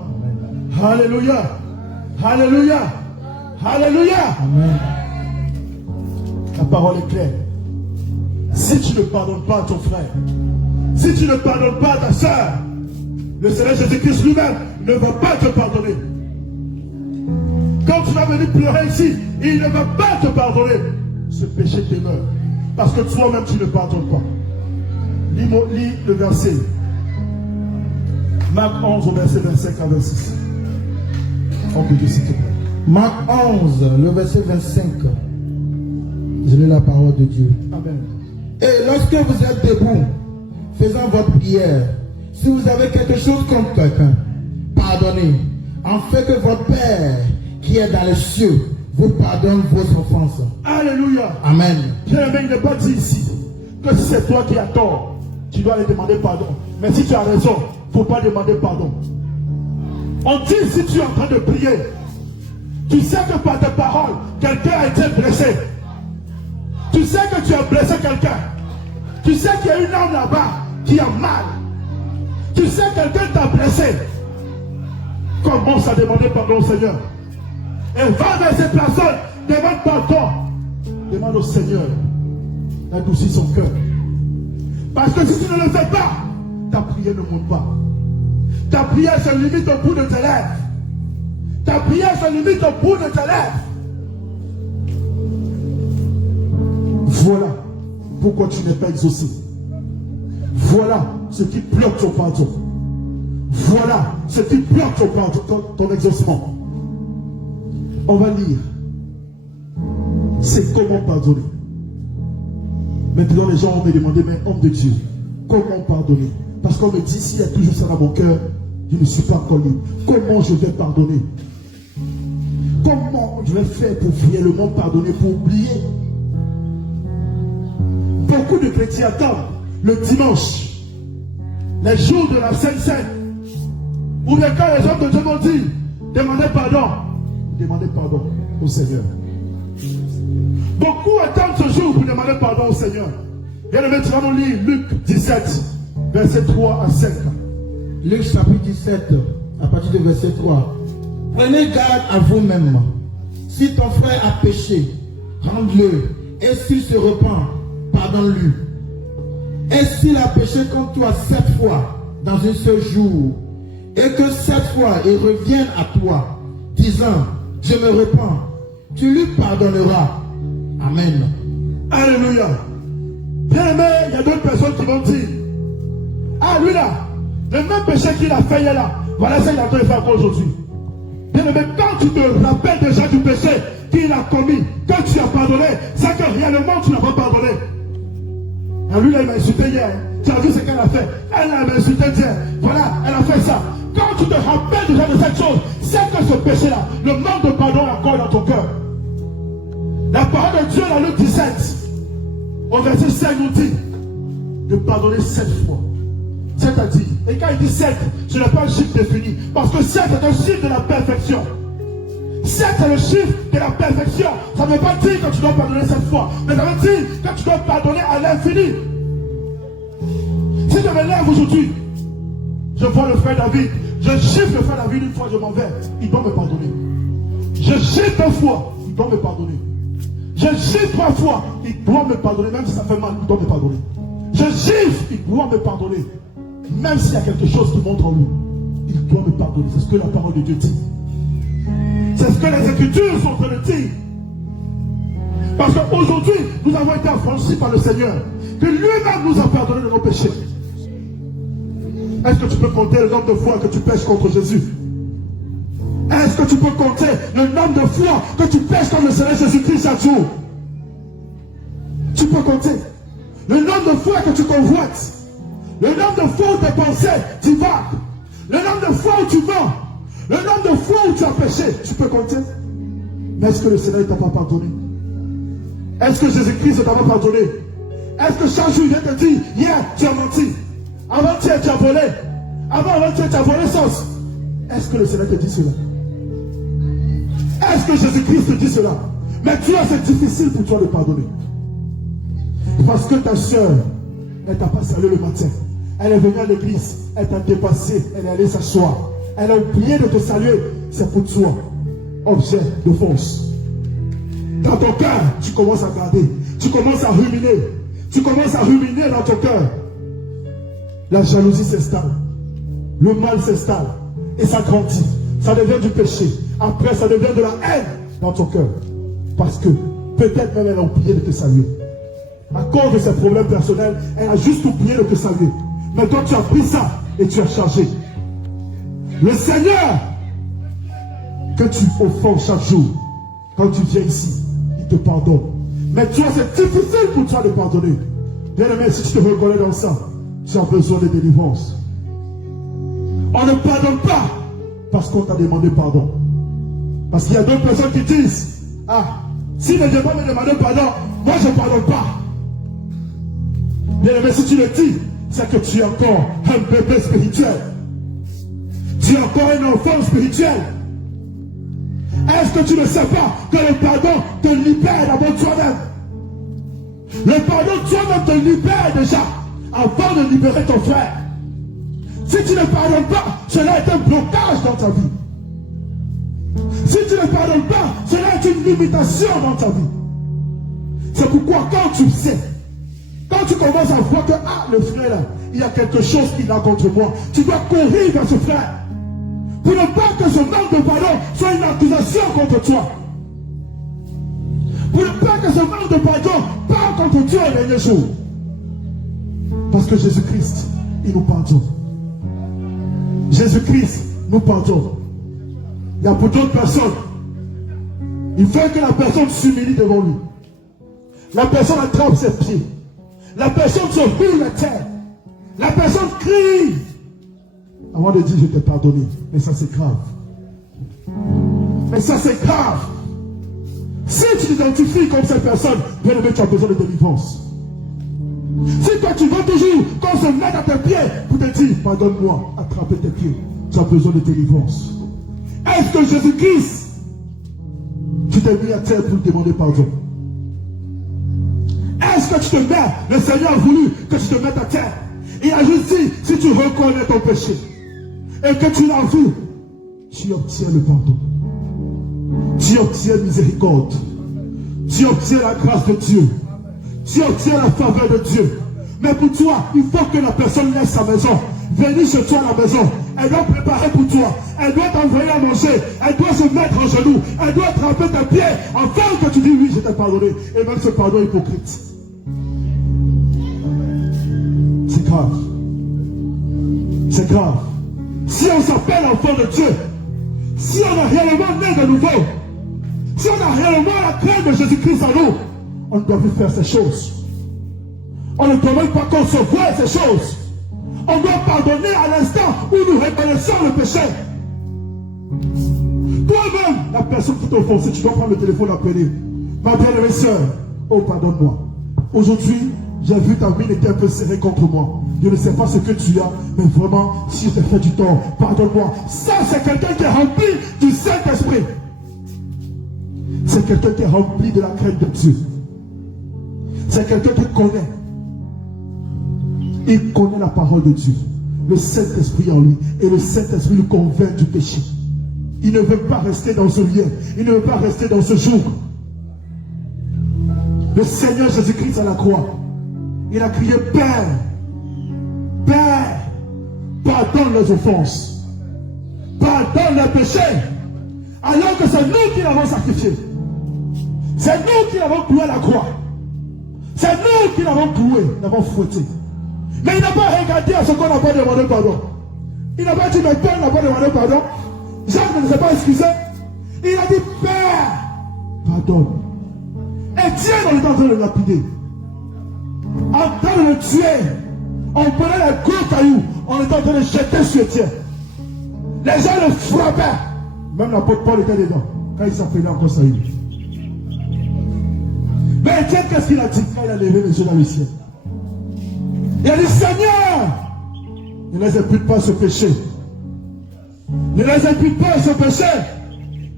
Alléluia. Alléluia. Alléluia. Amen. La parole est claire. Si tu ne pardonnes pas à ton frère, si tu ne pardonnes pas à ta soeur, le Seigneur Jésus-Christ lui-même ne va pas te pardonner. Quand tu vas venir pleurer ici, il ne va pas te pardonner. Ce péché demeure. Parce que toi-même tu ne pardonnes pas. Lis le verset. Marc 11 au verset 25 à 26. On peut dire s'il te plaît. Marc 11, le verset 25. Je lis la parole de Dieu. Amen. Et lorsque vous êtes debout, faisant votre prière, si vous avez quelque chose contre quelqu'un, pardonnez, en fait que votre Père qui est dans les cieux vous pardonne vos offenses. Alléluia. Amen. Bien-aimé, il n'est pas dit ici que si c'est toi qui as tort, tu dois aller demander pardon. Mais si tu as raison, il ne faut pas demander pardon. On dit si tu es en train de prier, tu sais que par tes paroles, quelqu'un a été blessé. Tu sais que tu as blessé quelqu'un. Tu sais qu'il y a une âme là-bas qui a mal. Tu sais que quelqu'un t'a blessé. Commence à demander pardon au Seigneur. Et va vers cette personne, demande pardon. Demande au Seigneur d'adoucir son cœur. Parce que si tu ne le fais pas, ta prière ne monte pas. Ta prière se limite au bout de tes lèvres. Ta prière se limite au bout de tes lèvres. Voilà pourquoi tu n'es pas exaucé. Voilà ce qui bloque ton pardon. Voilà ce qui bloque ton pardon, ton exaucement. On va lire. C'est comment pardonner. Maintenant, les gens vont me demander, mais homme de Dieu, comment pardonner? Parce qu'on me dit, s'il y a toujours ça dans mon cœur, je ne suis pas encore libre. Comment je vais pardonner? Comment je vais faire pour réellement pardonner, pour oublier? Beaucoup de chrétiens attendent le dimanche, les jours de la Sainte Seine, où bien quand les hommes de Dieu m'ont dit, demandez pardon au Seigneur. Beaucoup attendent ce jour pour demander pardon au Seigneur. Bien aimé, tu vas nous lire Luc 17, verset 3 à 5. Luc chapitre 17, à partir du verset 3. Prenez garde à vous-même. Si ton frère a péché, rende-le. Et s'il se repent, pardonne-lui. Et s'il a péché contre toi 7 fois dans un seul jour, et que 7 fois il revienne à toi, disant, je me repens, tu lui pardonneras. Amen. Alléluia. Bien aimé, il y a d'autres personnes qui vont dire, ah lui là, le même péché qu'il a fait hier là, voilà ça qu'il a en train de faire encore aujourd'hui. Bien aimé, quand tu te rappelles déjà du péché qu'il a commis, quand tu as pardonné, c'est que réellement tu n'as pas pardonné. Et lui là, il m'a insulté hier. Tu as vu ce qu'elle a fait? Elle m'a insulté hier. Voilà, elle a fait ça. Quand tu te rappelles déjà de cette chose, c'est que ce péché-là, le manque de pardon est encore dans ton cœur. La parole de Dieu dans Luc 17, au verset 5 nous dit de pardonner 7 fois. C'est-à-dire, et quand il dit 7, ce n'est pas un chiffre défini, parce que 7 est un chiffre de la perfection. 7 est le chiffre de la perfection. Ça ne veut pas dire que tu dois pardonner 7 fois, mais ça veut dire que tu dois pardonner à l'infini. Si je me lève aujourd'hui, je vois le frère David, je chiffre le frère David une fois, je m'en vais, il doit me pardonner. Je chiffre 2 fois, il doit me pardonner. Je gifle 3 fois, il doit me pardonner, même si ça fait mal, il doit me pardonner. Je gifle, il doit me pardonner. Même s'il y a quelque chose qui montre en lui, il doit me pardonner. C'est ce que la parole de Dieu dit. C'est ce que les Écritures sont en train de dire. Parce qu'aujourd'hui, nous avons été affranchis par le Seigneur, que lui-même nous a pardonné de nos péchés. Est-ce que tu peux compter le nombre de fois que tu pêches contre Jésus? Est-ce que tu peux compter le nombre de fois que tu pêches comme le Seigneur Jésus-Christ chaque jour? Tu peux compter le nombre de fois que tu convoites, le nombre de fois où tes pensées divaguent, le nombre de fois où tu mens, le nombre de fois où tu as péché. Tu peux compter. Mais est-ce que le Seigneur ne t'a pas pardonné? Est-ce que Jésus-Christ ne t'a pas pardonné? Est-ce que chaque jour il vient te dire, hier tu as menti, avant-hier tu as volé, avant-hier tu as volé sauce? Est-ce que le Seigneur te dit cela? Est-ce que Jésus-Christ te dit cela? Mais tu vois, c'est difficile pour toi de pardonner. Parce que ta soeur, elle t'a pas salué le matin. Elle est venue à l'église, elle t'a dépassé, elle est allée s'asseoir. Elle a oublié de te saluer. C'est pour toi, objet d'offense. Dans ton cœur, tu commences à garder. Tu commences à ruminer. Tu commences à ruminer dans ton cœur. La jalousie s'installe. Le mal s'installe. Et ça grandit. Ça devient du péché. Après, ça devient de la haine dans ton cœur. Parce que peut-être même elle a oublié de te saluer. À cause de ses problèmes personnels, elle a juste oublié de te saluer. Mais toi, tu as pris ça et tu as chargé. Le Seigneur que tu offenses chaque jour, quand tu viens ici, il te pardonne. Mais toi, c'est difficile pour toi de pardonner. Bien aimé, si tu te reconnais dans ça, tu as besoin de délivrance. On ne pardonne pas parce qu'on t'a demandé pardon. Parce qu'il y a d'autres personnes qui disent, ah, si ne Dieu pas me demander pardon, moi je ne pardonne pas. Bien aimé, si tu le dis, c'est que tu es encore un bébé spirituel. Tu es encore un enfant spirituel. Est-ce que tu ne sais pas que le pardon te libère d'abord toi-même? Le pardon toi-même te libère déjà avant de libérer ton frère. Si tu ne pardonnes pas, cela est un blocage dans ta vie. Si tu ne pardonnes pas, cela est une limitation dans ta vie. C'est pourquoi quand tu sais, quand tu commences à voir que le frère là, il y a quelque chose qu'il a contre moi, tu dois courir vers ce frère. Pour ne pas que ce manque de pardon soit une accusation contre toi. Pour pour ne pas que ce manque de pardon parle contre Dieu au dernier jour. Parce que Jésus-Christ, il nous pardonne. Jésus-Christ nous pardonne. Il y a pour d'autres personnes, il faut que la personne s'humilie devant lui. La personne attrape ses pieds. La personne se roule à terre. La personne crie. Avant de dire je t'ai pardonné. Mais ça c'est grave. Mais ça c'est grave. Si tu t'identifies comme cette personne, bien aimé, tu as besoin de délivrance. Si toi tu veux toujours qu'on se mette à tes pieds pour te dire pardonne-moi, attraper tes pieds, tu as besoin de délivrance. Est-ce que Jésus-Christ, tu t'es mis à terre pour demander pardon? Est-ce que tu te mets, le Seigneur a voulu que tu te mettes à terre? Il a juste dit, si tu reconnais ton péché et que tu l'avoues, tu obtiens le pardon. Tu obtiens miséricorde. Tu obtiens la grâce de Dieu. Tu obtiens la faveur de Dieu. Mais pour toi, il faut que la personne laisse sa maison, venir chez toi à la maison. Elle doit préparer pour toi. Elle doit t'envoyer à manger. Elle doit se mettre en genoux. Elle doit attraper tes pieds afin que tu dis oui, je t'ai pardonné. Et même ce pardon hypocrite. C'est grave. C'est grave. Si on s'appelle enfant de Dieu, si on a réellement né de nouveau, si on a réellement la crainte de Jésus-Christ en nous, on ne doit plus faire ces choses. On ne doit même pas concevoir ces choses. On doit pardonner à l'instant où nous reconnaissons le péché. Toi-même, la personne qui t'a offensé, tu dois prendre le téléphone et appeler. Ma bien-aimée sœur, oh pardonne-moi. Aujourd'hui, j'ai vu ta mine était un peu serrée contre moi. Je ne sais pas ce que tu as, mais vraiment, si je t'ai fait du tort, pardonne-moi. Ça, c'est quelqu'un qui est rempli du Saint-Esprit. C'est quelqu'un qui est rempli de la crainte de Dieu. C'est quelqu'un qui connaît. Il connaît la parole de Dieu. Le Saint-Esprit en lui. Et le Saint-Esprit le convainc du péché. Il ne veut pas rester dans ce lien. Il ne veut pas rester dans ce jour. Le Seigneur Jésus-Christ à la croix, il a crié Père, Père, pardonne les offenses, pardonne les péchés, alors que c'est nous qui l'avons sacrifié. C'est nous qui l'avons cloué à la croix. C'est nous qui l'avons cloué, l'avons fouetté. Mais il n'a pas regardé à ce qu'on n'a pas demandé pardon. Il n'a pas dit mais Paul n'a pas demandé pardon. Jacques ne s'est pas excusé. Il a dit Père, pardonne. Étienne, on est en train de le lapider. En train de le tuer. On prenait les gros cailloux. On était en train de jeter sur Étienne. Les gens le frappaient. Même l'apôtre Paul était dedans. Quand il s'appelait encore Saül. Mais Étienne, qu'est-ce qu'il a dit quand il a levé les yeux dans le ciel? Il a dit Seigneur, ne les impute pas ce péché. Ne les impute pas ce péché.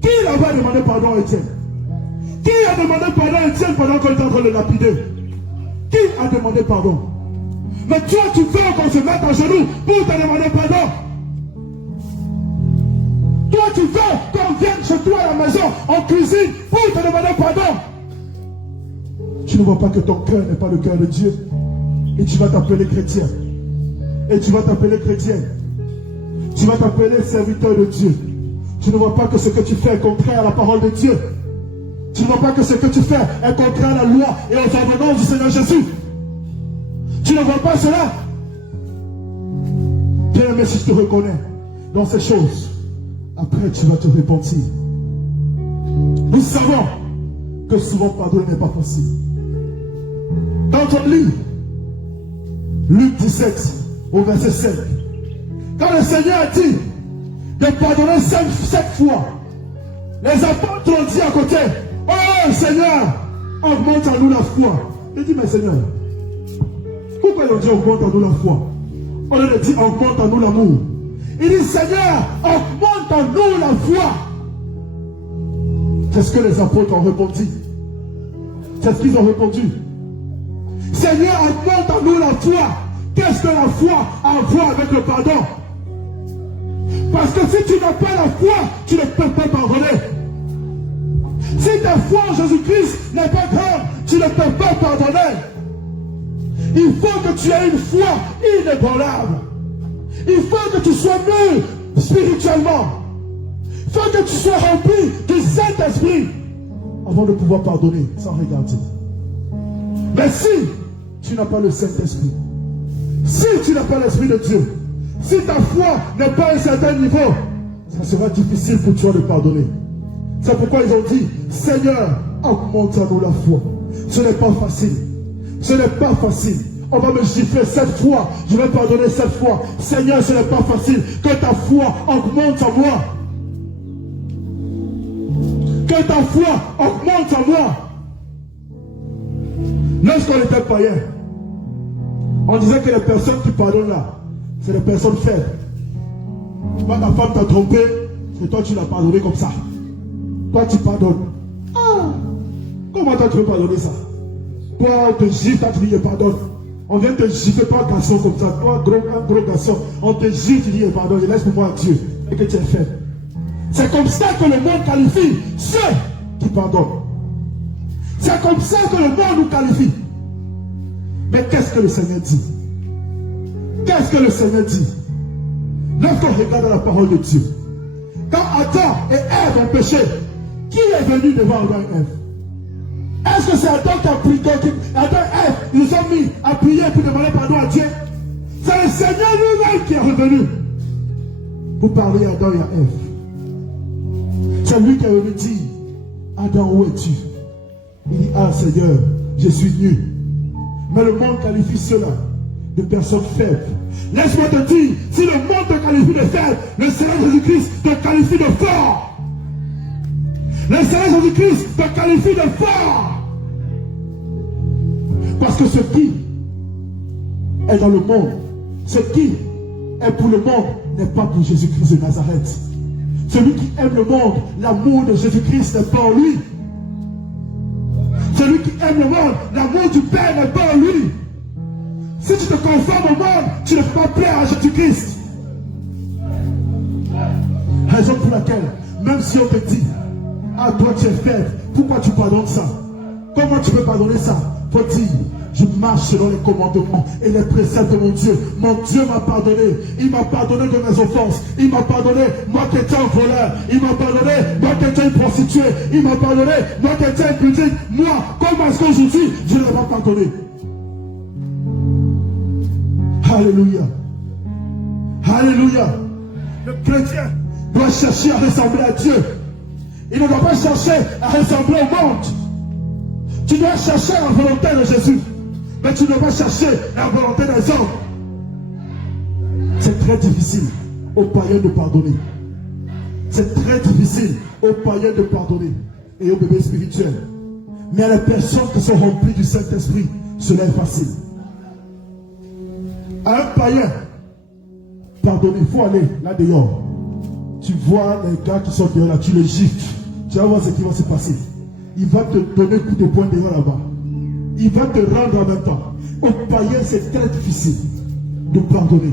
Qui là-bas demandé pardon à Étienne? Qui a demandé pardon à Étienne pendant qu'on était en train de le lapider? Qui a demandé pardon? Mais toi, tu veux qu'on se mette en genoux pour te demander pardon. Toi, tu veux qu'on vienne chez toi à la maison, en cuisine, pour te demander pardon. Tu ne vois pas que ton cœur n'est pas le cœur de Dieu. Et tu vas t'appeler chrétien. Et tu vas t'appeler chrétienne. Tu vas t'appeler serviteur de Dieu. Tu ne vois pas que ce que tu fais est contraire à la parole de Dieu. Tu ne vois pas que ce que tu fais est contraire à la loi et aux ordonnances du Seigneur Jésus. Tu ne vois pas cela. Bien aimé, si je te reconnais dans ces choses, après tu vas te repentir. Nous savons que souvent pardonner n'est pas facile. Quand on lit Luc 17 au verset 5, quand le Seigneur a dit de pardonner 7 fois, les apôtres ont dit à côté, oh Seigneur, augmente en nous la foi. Il dit, mais Seigneur, pourquoi ils ont dit augmente en nous la foi? On leur a dit augmente en nous l'amour. Il dit, Seigneur, augmente en nous la foi. Qu'est-ce que les apôtres ont répondu? C'est ce qu'ils ont répondu. Seigneur, augmente en nous la foi. Qu'est-ce que la foi a à voir avec le pardon? Parce que si tu n'as pas la foi, tu ne peux pas pardonner. Si ta foi en Jésus-Christ n'est pas grande, tu ne peux pas pardonner. Il faut que tu aies une foi inébranlable. Il faut que tu sois mûr spirituellement. Il faut que tu sois rempli du Saint-Esprit. avant de pouvoir pardonner sans regarder. Mais si tu n'as pas le Saint-Esprit, si tu n'as pas l'Esprit de Dieu, si ta foi n'est pas à un certain niveau, ça sera difficile pour toi de pardonner. C'est pourquoi ils ont dit, Seigneur, augmente-nous la foi. Ce n'est pas facile. Ce n'est pas facile. On va me gifler 7 fois, je vais pardonner 7 fois. Seigneur, ce n'est pas facile. Que ta foi augmente en moi. Que ta foi augmente en moi. Lorsqu'on était païen, on disait que les personnes qui pardonnent là, c'est les personnes faibles. Quand ta femme t'a trompé, et toi tu l'as pardonné comme ça. Toi tu pardonnes. Ah, comment toi tu veux pardonner ça? Toi on te gifle, toi tu dis pardonne. On vient te gifler, toi garçon comme ça, toi un gros garçon, on te gifle, tu dis pardonne, je laisse pour moi Dieu, et que tu es faible. C'est comme ça que le monde qualifie ceux qui pardonnent. C'est comme ça que le monde nous qualifie. Mais qu'est-ce que le Seigneur dit? Qu'est-ce que le Seigneur dit? Lorsqu'on regarde la parole de Dieu, quand Adam et Ève ont péché, qui est venu devant Adam et Ève? Est-ce que c'est Adam qui a prié, Adam et Ève, ils ont mis à prier pour demander pardon à Dieu? C'est le Seigneur lui-même qui est revenu pour parler à Adam et à Ève. C'est lui qui est venu dire, Adam, où es-tu? Il dit, ah Seigneur, je suis nu. Mais le monde qualifie cela de personnes faibles. Laisse-moi te dire, si le monde te qualifie de faible, le Seigneur Jésus-Christ te qualifie de fort. Le Seigneur Jésus-Christ te qualifie de fort. Parce que ce qui est dans le monde, ce qui est pour le monde, n'est pas pour Jésus-Christ de Nazareth. Celui qui aime le monde, l'amour de Jésus-Christ n'est pas en lui. Celui qui aime le monde, l'amour du Père n'est pas en lui. Si tu te conformes au monde, tu ne peux pas plaire à Jésus-Christ. Raison pour laquelle, même si on te dit, ah toi tu es faible, pourquoi tu pardonnes ça? Comment tu peux pardonner ça? Faut dire, je marche selon les commandements et les préceptes de mon Dieu. Mon Dieu m'a pardonné. Il m'a pardonné de mes offenses. Il m'a pardonné, moi qui étais un voleur. Il m'a pardonné, moi qui étais une prostituée. Il m'a pardonné, moi qui étais une petite. Moi, comment est-ce qu'aujourd'hui, je ne l'ai pas pardonné? Alléluia. Alléluia. Le chrétien doit chercher à ressembler à Dieu. Il ne doit pas chercher à ressembler au monde. Tu dois chercher la volonté de Jésus. Mais tu ne dois pas chercher la volonté des hommes. C'est très difficile aux païens de pardonner. C'est très difficile aux païens de pardonner et aux bébés spirituels. Mais à les personnes qui sont remplies du Saint-Esprit, cela est facile. À un païen, pardonner, il faut aller là dehors. Tu vois les gars qui sont dehors là, tu les gifles. Tu vas voir ce qui va se passer. Il va te donner coup de poing dehors là-bas. Il va te rendre en même temps. Aux païens, c'est très difficile de pardonner.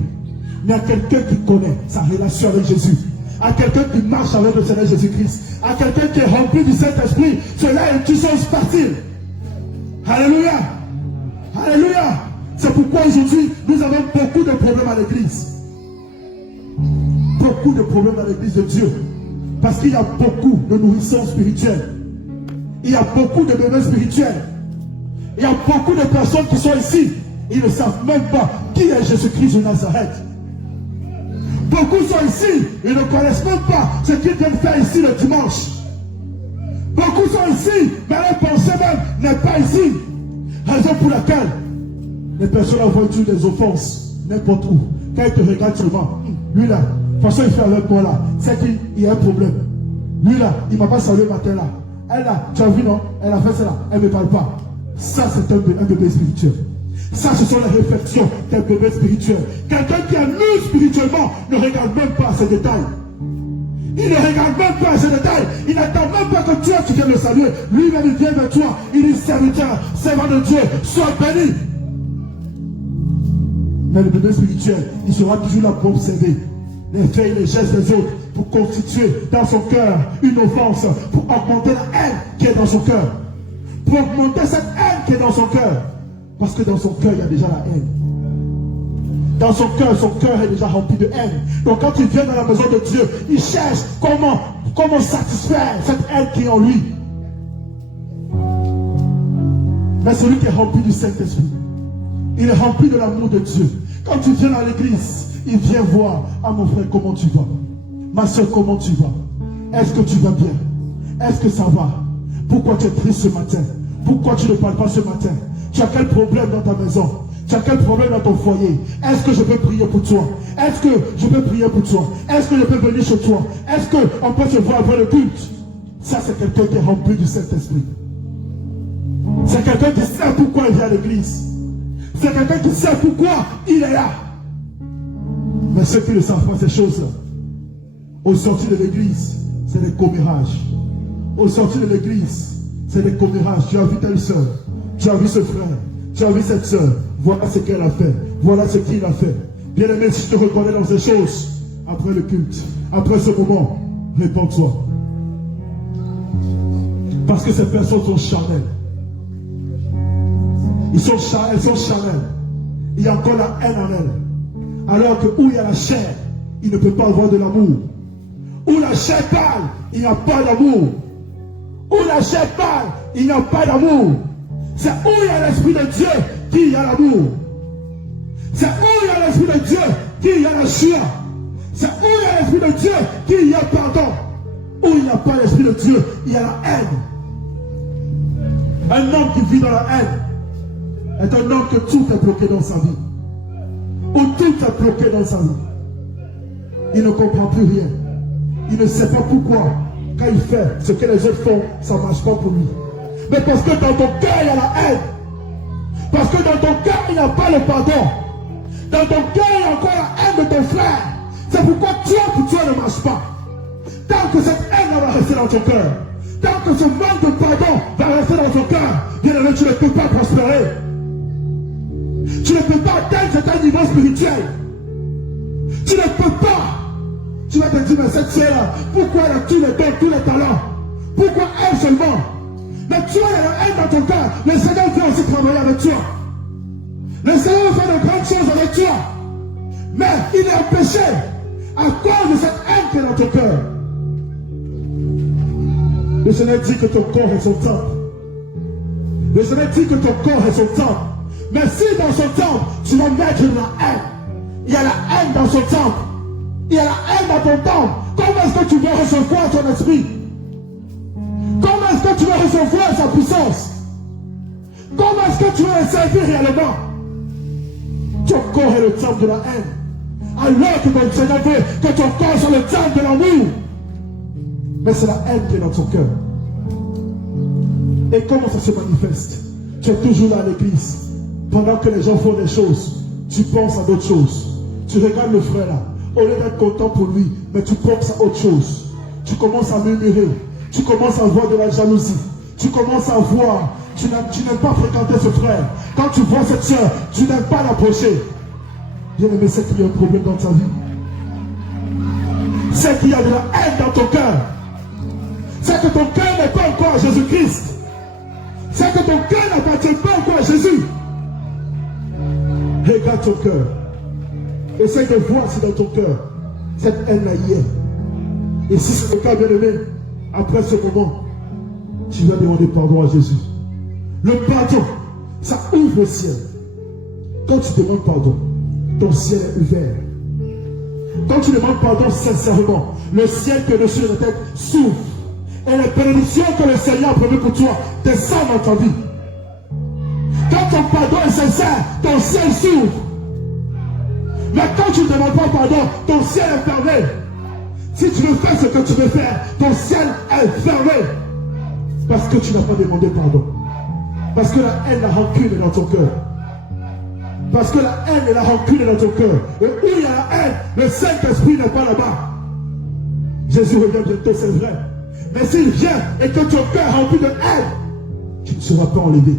Mais à quelqu'un qui connaît sa relation avec Jésus, à quelqu'un qui marche avec le Seigneur Jésus-Christ, à quelqu'un qui est rempli du Saint-Esprit, cela est une chose facile. Alléluia. Alléluia. C'est pourquoi aujourd'hui, nous avons beaucoup de problèmes à l'église. Beaucoup de problèmes à l'église de Dieu. Parce qu'il y a beaucoup de nourrisseurs spirituels. Il y a beaucoup de bébés spirituels. Il y a beaucoup de personnes qui sont ici. Ils ne savent même pas qui est Jésus-Christ de Nazareth. Beaucoup sont ici. Ils ne connaissent même pas ce qu'ils viennent faire ici le dimanche. Beaucoup sont ici, mais leur pensée même n'est pas ici. Raison pour laquelle les personnes envoient des offenses n'importe où. Quand ils te regardent seulement, lui là, de toute façon il fait avec moi là, c'est qu'il y a un problème. Lui là, il ne m'a pas salué le matin là. Elle là, tu as vu non? Elle a fait cela, elle ne me parle pas. Ça c'est un bébé spirituel. Ça ce sont les réflexions d'un bébé spirituel. Quelqu'un qui est nul spirituellement ne regarde même pas ces détails. Il ne regarde même pas ces détails. Il n'attend même pas que toi tu viennes le saluer. Lui-même il vient vers toi. Il dit serviteur, servant de Dieu, sois béni. Mais le bébé spirituel, il sera toujours là pour observer les faits et les gestes des autres, pour constituer dans son cœur une offense, pour augmenter la haine qui est dans son cœur. Pour augmenter cette haine qui est dans son cœur. Parce que dans son cœur, il y a déjà la haine. Dans son cœur est déjà rempli de haine. Donc quand il vient dans la maison de Dieu, il cherche comment satisfaire cette haine qui est en lui. Mais celui qui est rempli du Saint-Esprit, il est rempli de l'amour de Dieu. Quand tu viens dans l'église, il vient voir, ah mon frère, comment tu vas? Ma soeur, comment tu vas? Est-ce que tu vas bien? Est-ce que ça va? Pourquoi tu es triste ce matin? Pourquoi tu ne parles pas ce matin? Tu as quel problème dans ta maison? Tu as quel problème dans ton foyer? Est-ce que je peux prier pour toi? Est-ce que je peux prier pour toi? Est-ce que je peux venir chez toi? Est-ce qu'on peut se voir après le culte? Ça, c'est quelqu'un qui est rempli du Saint-Esprit. C'est quelqu'un qui sait pourquoi il vient à l'église. C'est quelqu'un qui sait pourquoi il est là. Mais ceux qui ne savent pas ces choses-là, au sortir de l'église, c'est des commérages. Au sortir de l'église, c'est des commérages. Tu as vu telle soeur, tu as vu ce frère, tu as vu cette soeur. Voilà ce qu'elle a fait, voilà ce qu'il a fait. Bien aimé, si je te reconnais dans ces choses, après le culte, après ce moment, réponds-toi. Parce que ces personnes sont charnelles. Elles sont charnelles. Il y a encore la haine en elles. Alors que où il y a la chair, il ne peut pas avoir de l'amour. Où la chair parle, il n'y a pas d'amour. Où la chair parle, il n'y a pas d'amour. C'est où il y a l'Esprit de Dieu qu'il y a l'amour. C'est où il y a l'Esprit de Dieu qu'il y a la joie. C'est où il y a l'Esprit de Dieu qu'il y a pardon. Où il n'y a pas l'Esprit de Dieu, il y a la haine. Un homme qui vit dans la haine est un homme que tout est bloqué dans sa vie. Où tout est bloqué dans sa vie. Il ne comprend plus rien. Il ne sait pas pourquoi. Quand il fait ce que les autres font, ça ne marche pas pour lui. Mais parce que dans ton cœur, il y a la haine. Parce que dans ton cœur, il n'y a pas le pardon. Dans ton cœur, il y a encore la haine de ton frère. C'est pourquoi pour toi ne marche pas. Tant que cette haine va rester dans ton cœur, tant que ce manque de pardon va rester dans ton cœur, bien aimé, tu ne peux pas prospérer. Tu ne peux pas atteindre cet niveau spirituel. Tu ne peux pas. Tu vas te dire, mais cette soeur-là, pourquoi elle a tous les dons, tous les talents? Pourquoi elle seulement? Mais toi, il y a la haine dans ton cœur. Le Seigneur veut aussi travailler avec toi. Le Seigneur veut faire de grandes choses avec toi. Mais il est empêché à cause de cette haine qui est dans ton cœur. Le Seigneur dit que ton corps est son temple. Le Seigneur dit que ton corps est son temple. Mais si dans son temple, tu vas mettre la haine, il y a la haine dans son temple, il y a la haine dans ton temple, comment est-ce que tu vas recevoir ton esprit? Comment est-ce que tu vas recevoir sa puissance? Comment est-ce que tu vas le servir réellement? Ton corps est le temple de la haine. Alors que ton Seigneur veut que ton corps soit le temple de l'amour. Mais c'est la haine qui est dans ton cœur. Et comment ça se manifeste? Tu es toujours là à l'église. Pendant que les gens font des choses, tu penses à d'autres choses. Tu regardes le frère là. Au lieu d'être content pour lui, mais tu penses à autre chose. Tu commences à murmurer. Tu commences à voir de la jalousie. Tu commences à voir. Tu n'aimes pas fréquenter ce frère. Quand tu vois cette soeur, tu n'aimes pas l'approcher. Bien aimé, c'est qu'il y a un problème dans ta vie. C'est qu'il y a de la haine dans ton cœur. C'est que ton cœur n'est pas encore à Jésus-Christ. C'est que ton cœur n'appartient pas encore à Jésus. Regarde ton cœur. Essaye de voir si dans ton cœur, cette haine-là y est. Et si c'est le cas, bien aimé, après ce moment, tu vas demander pardon à Jésus. Le pardon, ça ouvre le ciel. Quand tu demandes pardon, ton ciel est ouvert. Quand tu demandes pardon sincèrement, le ciel qui est dessus de la tête s'ouvre. Et les bénédictions que le Seigneur a prévues pour toi descendent dans ta vie. Quand ton pardon est sincère, ton ciel s'ouvre. Mais quand tu ne demandes pas pardon, ton ciel est fermé. Si tu veux faire ce que tu veux faire, ton ciel est fermé. Parce que tu n'as pas demandé pardon. Parce que la haine, la rancune est dans ton cœur. Parce que la haine et la rancune est dans ton cœur. Et où il y a la haine, le Saint-Esprit n'est pas là-bas. Jésus revient bientôt, c'est vrai. Mais s'il vient et que ton cœur est rempli de haine, tu ne seras pas enlevé.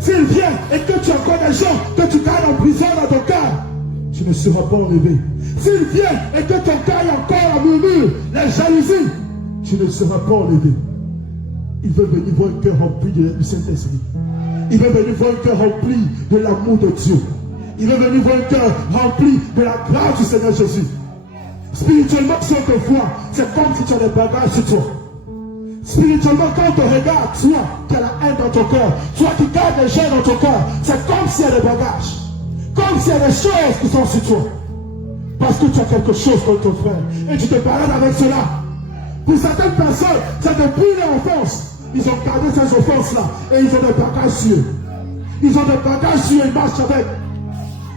S'il vient et que tu as encore des gens que tu gardes en prison dans ton cœur, tu ne seras pas enlevé. S'il vient et que ton cœur est encore la murmure, la jalousie, tu ne seras pas enlevé. Il veut venir voir un cœur rempli du Saint-Esprit. Il veut venir voir un cœur rempli de l'amour de Dieu. Il veut venir voir un cœur rempli de la grâce du Seigneur Jésus. Spirituellement, si on te voit, c'est comme si tu as des bagages sur toi. Spirituellement, quand on te regarde, toi qui as la haine dans ton cœur, toi qui gardes les gens dans ton cœur, c'est comme s'il y a des bagages, comme s'il y a des choses qui sont sur toi. Parce que tu as quelque chose contre ton frère et tu te balades avec cela. Pour certaines personnes, c'est depuis l'enfance. Ils ont gardé ces offenses-là et ils ont des bagages sur eux. Ils ont des bagages sur eux, ils marchent avec.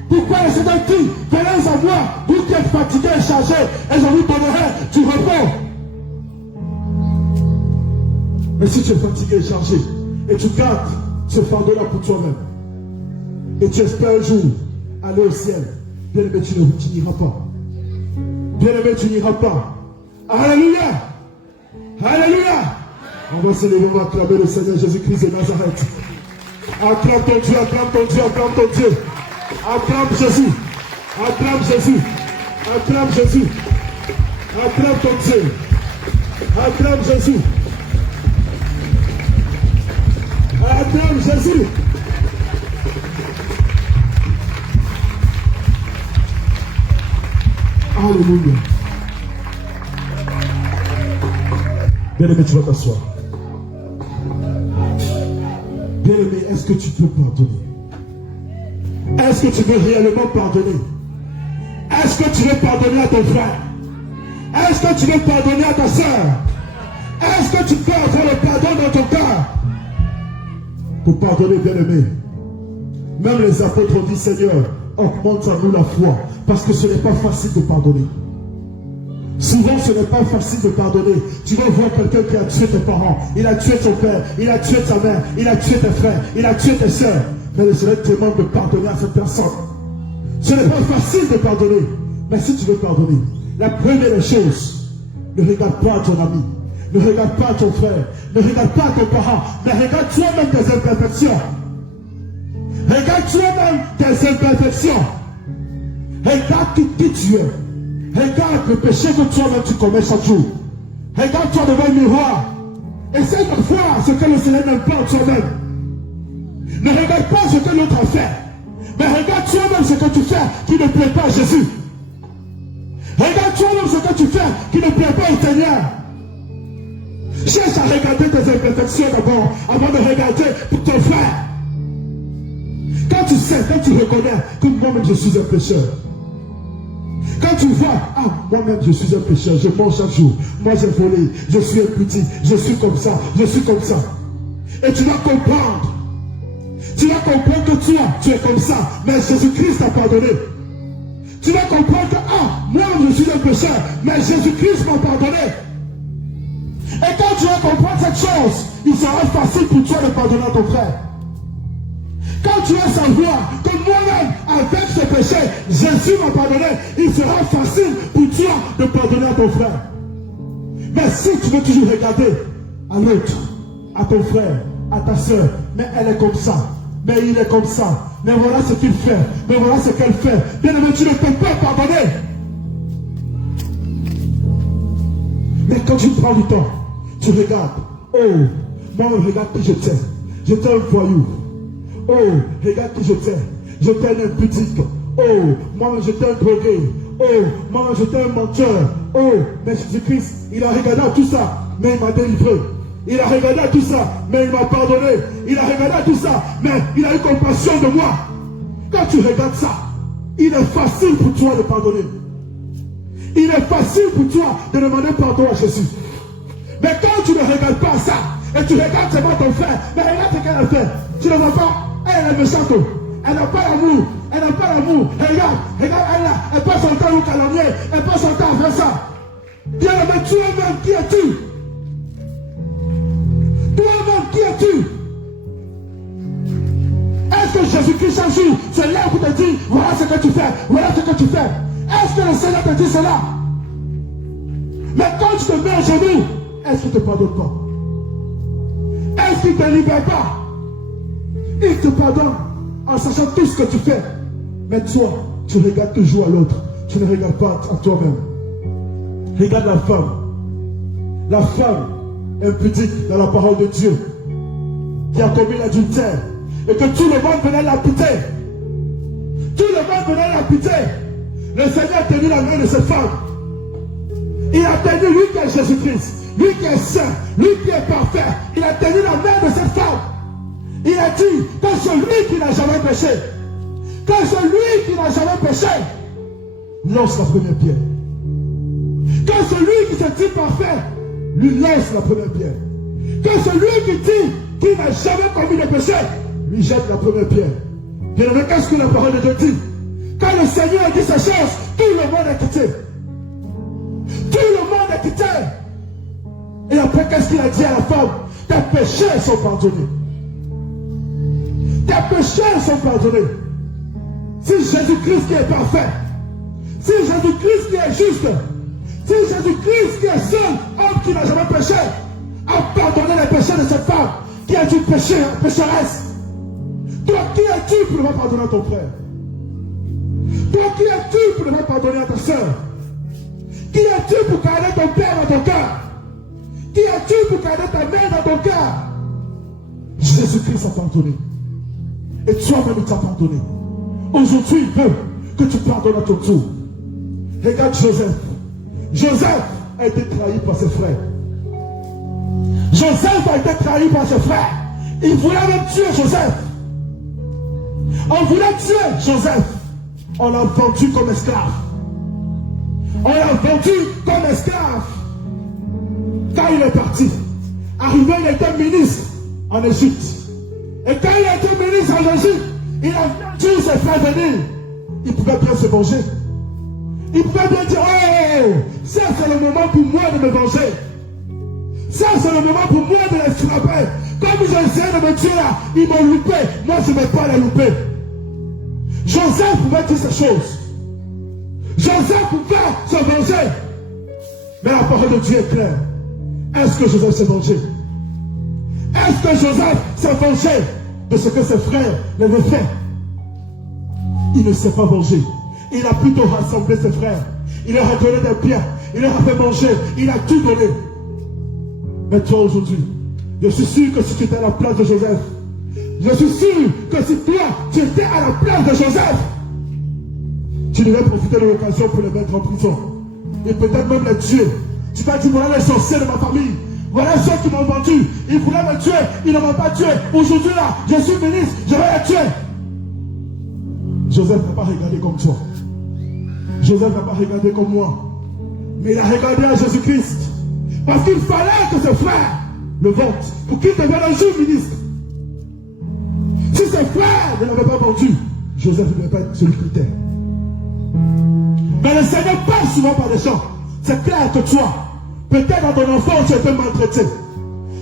Pourquoi les Seigneur dit, venez à moi, vous qui êtes fatigués et chargés, et je vous donnerai du repos. Mais si tu es fatigué et chargé, et tu gardes ce fardeau-là pour toi-même, et tu espères un jour aller au ciel, bien aimé, tu n'iras pas. Bien aimé, tu n'iras pas. Alléluia! Alléluia! On va se lever, on va acclamer le Seigneur Jésus-Christ de Nazareth. Acclame ton Dieu, acclame ton Dieu, acclame ton Dieu. Acclame Jésus. Acclame Jésus. Acclame Jésus. Acclame ton Dieu. Acclame Jésus. Acclame Jésus. Alléluia. Bien-aimé, tu vas t'asseoir. Bien-aimé, est-ce que tu peux pardonner? Est-ce que tu veux réellement pardonner? Est-ce que tu veux pardonner à ton frère? Est-ce que tu veux pardonner à ta soeur? Est-ce que tu peux avoir le pardon dans ton cœur? Pour pardonner, bien-aimé, même les apôtres ont dit, Seigneur, augmente à nous la foi, parce que ce n'est pas facile de pardonner. Souvent, ce n'est pas facile de pardonner. Tu vas voir quelqu'un qui a tué tes parents, il a tué ton père, il a tué ta mère, il a tué tes frères, il a tué tes soeurs. Mais le Seigneur te demande de pardonner à cette personne. Ce n'est pas facile de pardonner. Mais si tu veux pardonner, la première des choses, ne regarde pas ton ami, ne regarde pas ton frère, ne regarde pas ton parent, mais regarde toi-même tes imperfections. Regarde toi-même tes imperfections. Regarde qui tu es. Regarde le péché que toi-même tu commets chaque jour. Regarde-toi devant le miroir. Essaye de voir ce que le Seigneur n'aime pas en toi-même. Ne regarde pas ce que l'autre a fait. Mais regarde toi-même ce que tu fais qui ne plaît pas à Jésus. Regarde toi-même ce que tu fais qui ne plaît pas au Seigneur. Cherche à regarder tes imperfections d'abord avant de regarder pour ton frère. Quand tu sais, quand tu reconnais que moi-même je suis un pécheur. Quand tu vois, ah, moi-même je suis un pécheur, je mange chaque jour, moi j'ai volé, je suis impudique, je suis comme ça, je suis comme ça. Et tu vas comprendre. Tu vas comprendre que toi, tu es comme ça, mais Jésus-Christ t'a pardonné. Tu vas comprendre que, ah, moi je suis un pécheur, mais Jésus-Christ m'a pardonné. Et quand tu vas comprendre cette chose, il sera facile pour toi de pardonner à ton frère. Quand tu vas savoir que moi-même, avec ce péché, Jésus m'a pardonné, il sera facile pour toi de pardonner à ton frère. Mais si tu veux toujours regarder à l'autre, à ton frère, à ta soeur, mais elle est comme ça, mais il est comme ça, mais voilà ce qu'il fait, mais voilà ce qu'elle fait, bien aimé, tu ne peux pas pardonner. Mais quand tu prends du temps, tu regardes, oh, moi regarde qui j'étais. J'étais un voyou. Oh, regarde qui j'étais. J'étais un impudique. Oh, moi j'étais un drogué. Oh, moi j'étais un menteur. Oh, mais Jésus-Christ, il a regardé à tout ça, mais il m'a délivré. Il a regardé à tout ça, mais il m'a pardonné. Il a regardé à tout ça, mais il a eu compassion de moi. Quand tu regardes ça, il est facile pour toi de pardonner. Il est facile pour toi de demander pardon à Jésus. Mais quand tu ne regardes pas ça, et tu regardes seulement ton frère, mais regarde ce qu'elle a fait. Tu ne vois pas, elle est méchante. Elle n'a pas l'amour. Elle n'a pas l'amour. Regarde, elle là. Elle passe son temps au calomnier. Elle passe son temps à faire ça. Bien aimé, toi-même, qui es-tu? Toi-même, qui es-tu? Est-ce que Jésus-Christ chaque jour, c'est là pour te dire, voilà ce que tu fais, voilà ce que tu fais? Est-ce que le Seigneur te dit cela? Mais quand tu te mets à genoux, est-ce qu'il ne te pardonne pas? Est-ce qu'il ne te libère pas? Il te pardonne en sachant tout ce que tu fais. Mais toi, tu regardes toujours à l'autre. Tu ne regardes pas à toi-même. Regarde la femme. La femme impudique dans la parole de Dieu qui a commis l'adultère et que tout le monde venait la piter. Tout le monde venait la piter. Le Seigneur a tenu la main de cette femme. Il a tenu lui qui est Jésus-Christ. lui qui est saint, lui qui est parfait, il a tenu la main de cette femme. Il a dit que celui qui n'a jamais péché, que celui qui n'a jamais péché, lance la première pierre. Que celui qui se dit parfait, lui lance la première pierre. Que celui qui dit qu'il n'a jamais commis de péché, lui jette la première pierre. Bien-aimé, qu'est-ce que la parole de Dieu dit? Quand le Seigneur a dit ces choses, tout le monde est quitté. Tout le monde est quitté. Et après, qu'est-ce qu'il a dit à la femme? Tes péchés sont pardonnés. Tes péchés sont pardonnés. Si Jésus-Christ qui est parfait, si Jésus-Christ qui est juste, si Jésus-Christ qui est seul, homme qui n'a jamais péché, a pardonné les péchés de cette femme qui a dû pécher, pécheresse, toi qui es-tu pour ne pas pardonner à ton frère? Toi qui es-tu pour ne pas pardonner à ta soeur? Qui es-tu pour garder ton père dans ton cœur? Qui es-tu pour garder ta mère dans ton cœur? Jésus-Christ a pardonné. Et toi-même il t'a pardonné. Aujourd'hui, il veut que tu pardonnes à ton tour. Regarde Joseph. Joseph a été trahi par ses frères. Joseph a été trahi par ses frères. Il voulait même tuer Joseph. On voulait tuer Joseph. On l'a vendu comme esclave. On l'a vendu comme esclave. Quand il est parti, arrivé, il était ministre en Égypte. Et quand il a été ministre en Égypte, il a vu ses frères venir. Il pouvait bien se venger. Il pouvait bien dire, oh, ça c'est le moment pour moi de me venger. Ça c'est le moment pour moi de les frapper. Comme ils ont essayé de me tuer là, ils m'ont loupé. Moi je ne vais pas les louper. Joseph pouvait dire ces choses. Joseph pouvait se venger. Mais la parole de Dieu est claire. Est-ce que Joseph s'est vengé? Est-ce que Joseph s'est vengé de ce que ses frères lui avaient fait? Il ne s'est pas vengé. Il a plutôt rassemblé ses frères. Il leur a donné des biens. Il leur a fait manger. Il a tout donné. Mais toi aujourd'hui, je suis sûr que si tu étais à la place de Joseph, je suis sûr que si toi, tu étais à la place de Joseph, tu devais profiter de l'occasion pour les mettre en prison. Et peut-être même les tuer. Tu t'as dit, voilà les sorciers de ma famille. Voilà ceux qui m'ont vendu. Ils voulaient me tuer. Ils ne m'ont pas tué. Aujourd'hui là, je suis ministre. Je vais les tuer. Joseph n'a pas regardé comme toi. Joseph n'a pas regardé comme moi. Mais il a regardé à Jésus-Christ. Parce qu'il fallait que ses frères le votent pour qu'il devienne un jour ministre. Si ses frères ne l'avaient pas vendu, Joseph ne devait pas être celui qui était. Mais le Seigneur passe souvent par des gens. C'est clair que toi, peut-être dans ton enfance, tu étais maltraité.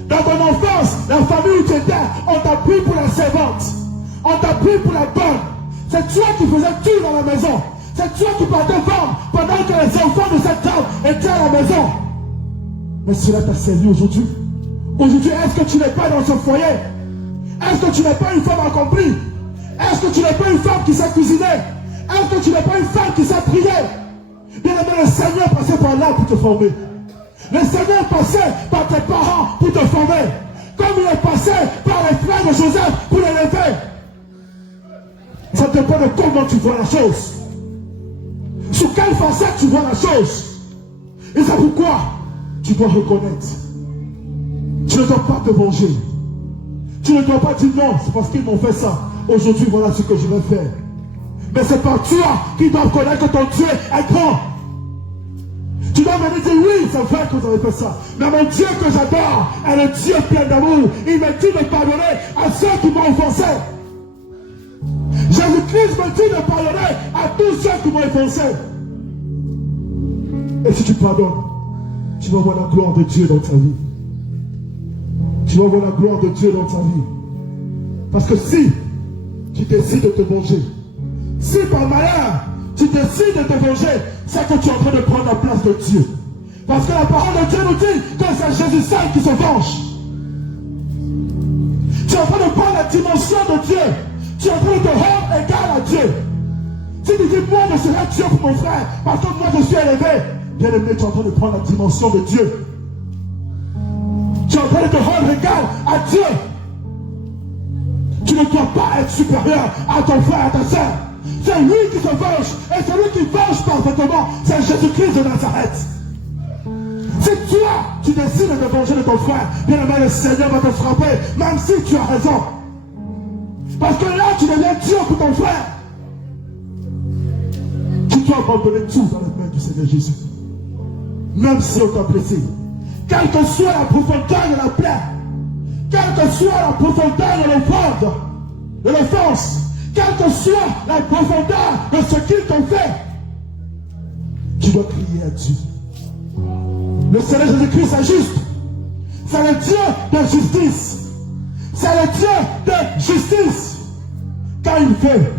Dans ton enfance, la famille où tu étais, on t'a pris pour la servante. On t'a pris pour la bonne. C'est toi qui faisais tout dans la maison. C'est toi qui partais vendre pendant que les enfants de cette table étaient à la maison. Mais cela t'a servi aujourd'hui. Aujourd'hui, est-ce que tu n'es pas dans ce foyer? Est-ce que tu n'es pas une femme accomplie? Est-ce que tu n'es pas une femme qui sait cuisiner? Est-ce que tu n'es pas une femme qui sait prier? Bien aimé, le Seigneur passait par là pour te former. Le Seigneur passait par tes parents pour te former. Comme il est passé par les frères de Joseph pour l'élever. Ça dépend de comment tu vois la chose. Sous quelle facette tu vois la chose. Et c'est pourquoi tu dois reconnaître. Tu ne dois pas te venger. Tu ne dois pas dire non, c'est parce qu'ils m'ont fait ça. Aujourd'hui, voilà ce que je vais faire. Mais c'est par toi qui dois connaître que ton Dieu est grand. Tu dois me dire oui, c'est vrai que vous avez fait ça. Mais mon Dieu que j'adore est le Dieu plein d'amour. Il me dit de pardonner à ceux qui m'ont offensé. Jésus-Christ me dit de pardonner à tous ceux qui m'ont offensé. Et si tu pardonnes, tu vas voir la gloire de Dieu dans ta vie. Tu vas voir la gloire de Dieu dans ta vie. Parce que si tu décides de te venger, si par malheur tu décides de te venger, c'est que tu es en train de prendre la place de Dieu. Parce que la parole de Dieu nous dit que c'est Jésus seul qui se venge. Tu es en train de prendre la dimension de Dieu. Tu es en train de te rendre égal à Dieu. Si tu dis moi je serai Dieu pour mon frère, parce que moi je suis élevé, bien aimé, tu es en train de prendre la dimension de Dieu. Tu es en train de te rendre égal à Dieu. Tu ne dois pas être supérieur à ton frère, à ta soeur. C'est lui qui se venge. Et celui qui venge parfaitement, c'est Jésus-Christ de Nazareth. Si toi, tu décides de te venger de ton frère, bien aimé, le Seigneur va te frapper, même si tu as raison. Parce que là, tu deviens dur pour ton frère. Tu dois abandonner tout dans les mains du Seigneur Jésus. Même si on t'a blessé. Quelle que soit la profondeur de la plaie, quelle que soit la profondeur de l'offense, quelle que soit la profondeur de ce qu'ils t'ont fait, tu dois crier à Dieu. Le Seigneur Jésus-Christ est juste. C'est le Dieu de justice. C'est le Dieu de justice. Quand il fait,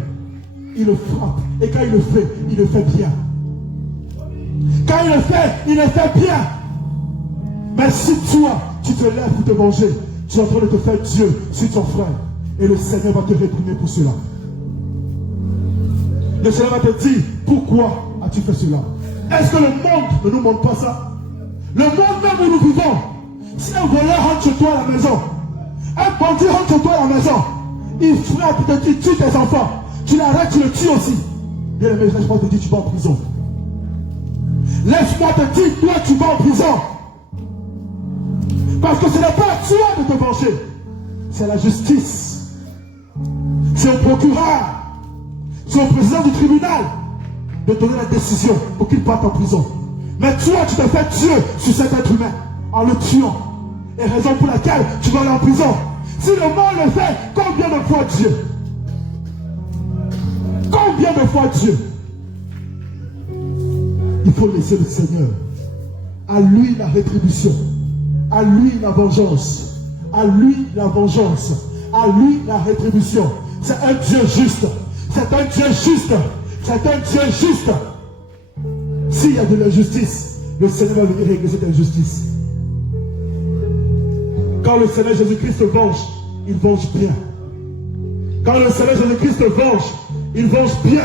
il le frappe. Et quand il le fait bien. Quand il le fait bien. Mais si toi, tu te lèves pour te venger, tu es en train de te faire Dieu sur ton frère. Et le Seigneur va te réprimer pour cela. Le Seigneur va te dire, pourquoi as-tu fait cela? Est-ce que le monde ne nous montre pas ça? Le monde même où nous vivons, si un voleur rentre chez toi à la maison, un bandit rentre chez toi à la maison, il frappe, il tue tes enfants, tu l'arrêtes, tu le tues aussi. Bien aimé, laisse-moi te dire, tu vas en prison. Laisse-moi te dire, toi tu vas en prison. Parce que ce n'est pas à toi de te venger, c'est la justice. C'est au procureur, c'est au président du tribunal de donner la décision pour qu'il parte en prison. Mais toi, tu te fais Dieu sur cet être humain en le tuant. Et raison pour laquelle tu vas aller en prison. Si le monde le fait, combien de fois Dieu? Combien de fois Dieu? Il faut laisser le Seigneur. À lui la rétribution. À lui la vengeance. À lui la vengeance. À lui la rétribution. C'est un Dieu juste. C'est un Dieu juste. C'est un Dieu juste. S'il y a de l'injustice, le Seigneur va venir régler cette injustice. Quand le Seigneur Jésus-Christ se venge, il venge bien. Quand le Seigneur Jésus-Christ se venge, il venge bien.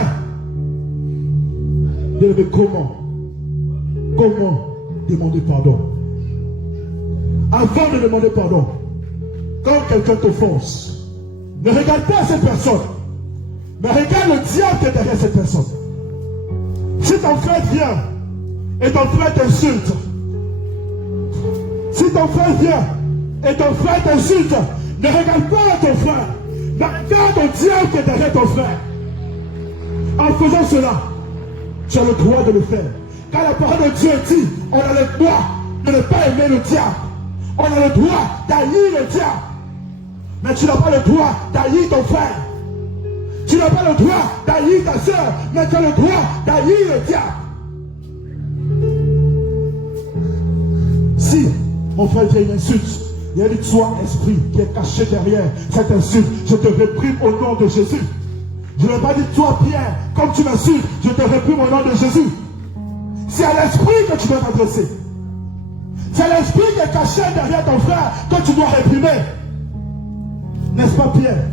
Mais comment demander pardon? Avant de demander pardon, quand quelqu'un t'offense, ne regarde pas cette personne, mais regarde le diable qui est derrière cette personne. Si ton frère vient et ton frère t'insulte, si ton frère vient et ton frère t'insulte, ne regarde pas ton frère, mais regarde le diable qui est derrière ton frère. En faisant cela, tu as le droit de le faire. Car la parole de Dieu dit, on a le droit de ne pas aimer le diable. On a le droit d'haïr le diable. Mais tu n'as pas le droit d'haïr ton frère. Tu n'as pas le droit d'haïr ta soeur, mais tu as le droit d'haïr le diable. Si mon frère vient une insulte, il y a dit, toi, esprit qui est caché derrière cette insulte, je te réprime au nom de Jésus. Je ne vais pas dire, toi, Pierre, comme tu m'insultes, je te réprime au nom de Jésus. C'est à l'esprit que tu dois t'adresser. C'est l'esprit qui est caché derrière ton frère que tu dois réprimer. N'est-ce pas, Pierre?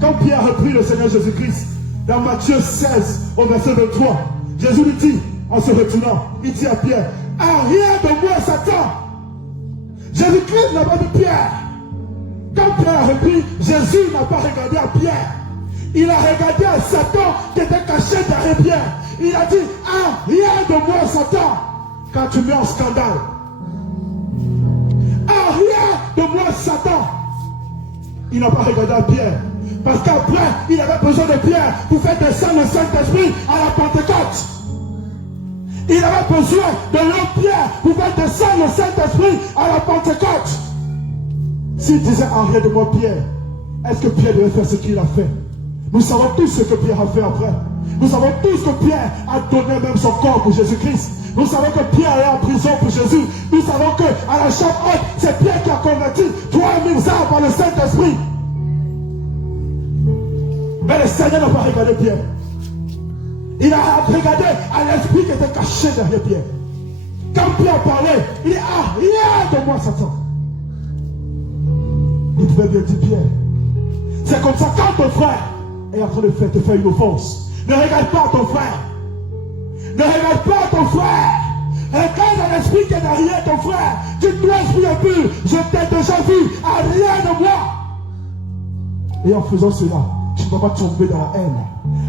Quand Pierre a repris le Seigneur Jésus-Christ, dans Matthieu 16, au verset 23, Jésus lui dit, en se retournant, il dit à Pierre, arrière de moi, Satan. Jésus-Christ n'a pas dit Pierre. Quand Pierre a repris, Jésus n'a pas regardé à Pierre. Il a regardé à Satan qui était caché derrière Pierre. Il a dit, arrière de moi, Satan, quand tu mets en scandale. Arrière de moi, Satan. Il n'a pas regardé à Pierre. Parce qu'après, il avait besoin de Pierre pour faire descendre le Saint-Esprit à la Pentecôte. Il avait besoin de l'autre Pierre pour faire descendre le Saint-Esprit à la Pentecôte. S'il disait arrière de moi, Pierre, est-ce que Pierre devait faire ce qu'il a fait? Nous savons tous ce que Pierre a fait après. Nous savons tous que Pierre a donné même son corps pour Jésus-Christ. Nous savons que Pierre est en prison pour Jésus. Nous savons qu'à la chambre haute, c'est Pierre qui a converti 3000 âmes par le Saint-Esprit. Mais le Seigneur n'a pas regardé Pierre. Il a regardé à l'esprit qui était caché derrière Pierre. Quand Pierre parlait, il dit, arrière de moi, Satan. Il pouvait bien dire Pierre. C'est comme ça quand ton frère est en train de te faire une offense. Ne regarde pas ton frère. Ne regarde pas ton frère. Regarde à l'esprit qui est derrière ton frère. Dis-toi, esprit impur, je t'ai déjà vu, arrière de moi. Et en faisant cela, tu ne vas pas tomber dans la haine.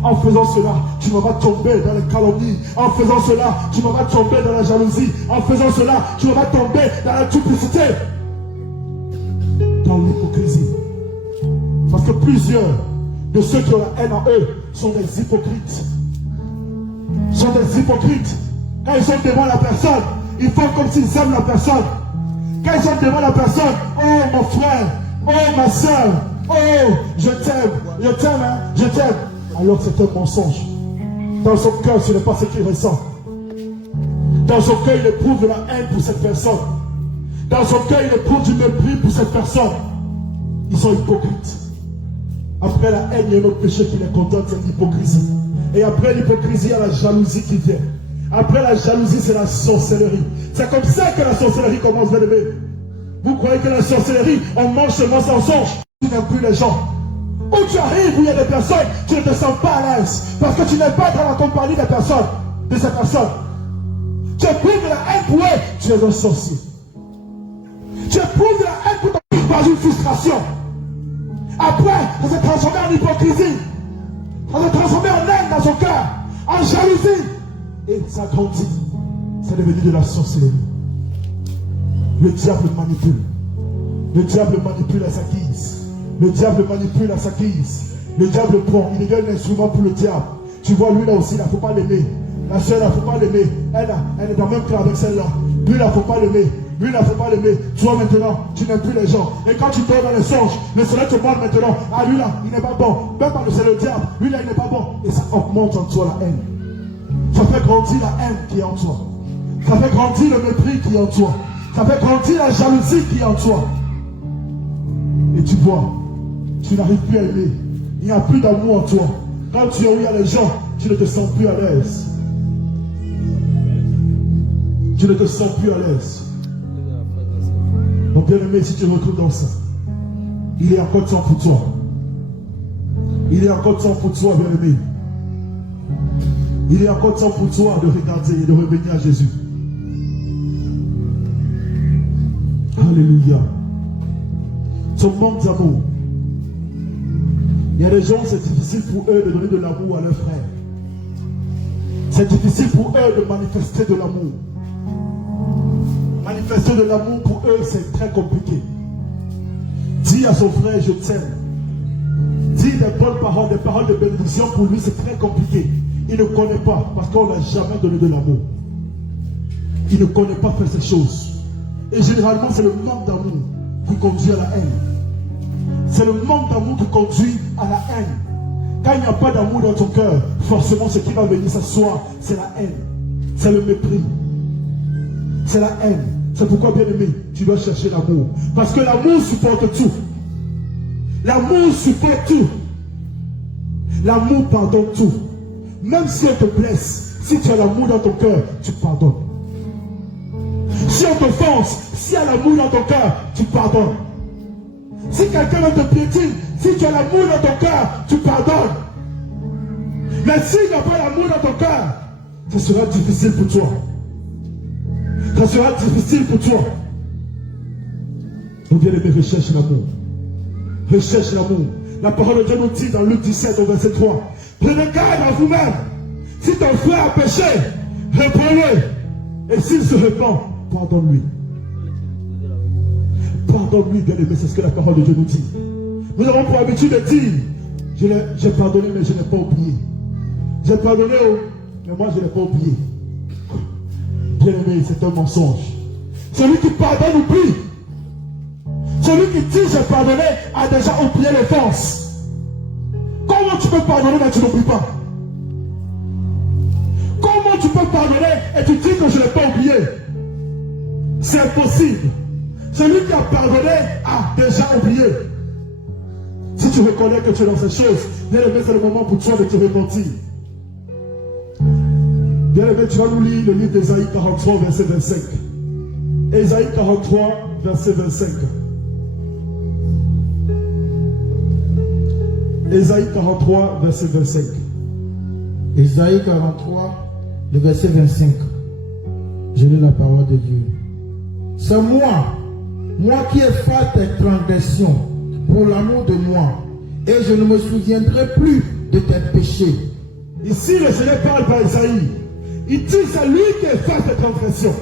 En faisant cela, tu ne vas pas tomber dans les calomnies. En faisant cela, tu ne vas pas tomber dans la jalousie. En faisant cela, tu ne vas pas tomber dans la duplicité. Dans l'hypocrisie. Parce que plusieurs de ceux qui ont la haine en eux sont des hypocrites. Sont des hypocrites. Quand ils sont devant la personne, ils font comme s'ils aiment la personne. Quand ils sont devant la personne, oh mon frère, oh ma soeur, oh je t'aime, hein, je t'aime. Alors c'est un mensonge. Dans son cœur, ce n'est pas ce qu'il ressent. Dans son cœur, il éprouve de la haine pour cette personne. Dans son cœur, il éprouve du mépris pour cette personne. Ils sont hypocrites. Après la haine, il y a un autre péché qui les condamne, c'est l'hypocrisie. Et après l'hypocrisie, il y a la jalousie qui vient. Après la jalousie, c'est la sorcellerie. C'est comme ça que la sorcellerie commence, bien aimé. Vous croyez que la sorcellerie, on mange seulement sans songe. Tu n'aimes plus les gens. Où tu arrives, où il y a des personnes, tu ne te sens pas à l'aise. Parce que tu n'es pas dans la compagnie des personnes, de ces personnes. Tu éprouves de la haine pour eux, tu es un sorcier. Tu éprouves de la haine pour ton par une frustration. Après, ça s'est transformé en hypocrisie. Ça s'est transformé en haine dans son cœur, en jalousie. Et ça grandit. C'est devenu de la sorcellerie. Le diable manipule. Le diable manipule à sa guise. Le diable manipule à sa guise. Le diable prend. Il devient un instrument pour le diable. Tu vois, lui là aussi, il ne faut pas l'aimer. La soeur, il ne faut pas l'aimer. Elle est dans le même clan avec celle-là. Lui, il ne faut pas l'aimer. Lui, il ne faut pas l'aimer. Toi, maintenant, tu n'aimes plus les gens. Et quand tu dors dans les songes, le soleil te parle maintenant. Ah, lui là, il n'est pas bon. Même pas c'est le diable. Lui là, il n'est pas bon. Et ça augmente en toi la haine. Ça fait grandir la haine qui est en toi. Ça fait grandir le mépris qui est en toi. Ça fait grandir la jalousie qui est en toi. Et tu vois, tu n'arrives plus à aimer. Il n'y a plus d'amour en toi. Quand tu es où il y a les gens, tu ne te sens plus à l'aise. Tu ne te sens plus à l'aise. Mon bien-aimé, si tu te retrouves dans ça, il est encore temps pour toi. Il est encore temps pour toi, bien-aimé. Il est encore temps pour toi de regarder et de revenir à Jésus. Alléluia. Ton manque d'amour. Il y a des gens, c'est difficile pour eux de donner de l'amour à leurs frères. C'est difficile pour eux de manifester de l'amour. Manifester de l'amour pour eux, c'est très compliqué. Dis à son frère, je t'aime. Dis des bonnes paroles, des paroles de bénédiction, pour lui, c'est très compliqué. Il ne connaît pas, parce qu'on n'a jamais donné de l'amour. Il ne connaît pas faire ces choses. Et généralement, c'est le manque d'amour qui conduit à la haine. C'est le manque d'amour qui conduit à la haine. Quand il n'y a pas d'amour dans ton cœur, forcément, ce qui va venir s'asseoir, c'est la haine. C'est le mépris. C'est la haine. C'est pourquoi, bien aimé, tu dois chercher l'amour. Parce que l'amour supporte tout. L'amour supporte tout. L'amour pardonne tout. Même si on te blesse, si tu as l'amour dans ton cœur, tu pardonnes. Si on t'offense, si tu as l'amour dans ton cœur, tu pardonnes. Si quelqu'un te piétine, si tu as l'amour dans ton cœur, tu pardonnes. Mais s'il n'y a pas l'amour dans ton cœur, ça sera difficile pour toi. Ça sera difficile pour toi. Donc bien aimé, recherche l'amour. Recherche l'amour. La parole de Dieu nous dit dans Luc 17 au verset 3. Prenez garde à vous-même. Si ton frère a péché, reprenez. Et s'il se repent, pardonne-lui. Pardonne-lui, bien aimé, c'est ce que la parole de Dieu nous dit. Nous avons pour habitude de dire, j'ai pardonné, mais je n'ai pas oublié. J'ai pardonné, mais moi je n'ai pas oublié. Bien aimé, c'est un mensonge. Celui qui pardonne oublie. Celui qui dit j'ai pardonné a déjà oublié l'offense. Comment tu peux pardonner mais tu n'oublies pas? Comment tu peux pardonner et tu dis que je ne l'ai pas oublié? C'est impossible. Celui qui a pardonné a déjà oublié. Si tu reconnais que tu es dans ces choses, bien aimé, c'est le moment pour toi de te repentir. Bien aimé, tu vas nous lire le livre d'Ésaïe 43, verset 25. Ésaïe 43, verset 25. Ésaïe 43, verset 25. Ésaïe 43, le verset 25. Je lis la parole de Dieu. C'est moi qui ai fait tes transgressions pour l'amour de moi, et je ne me souviendrai plus de tes péchés. Ici, le Seigneur parle par Isaïe. Il dit, c'est lui qui efface les transgressions.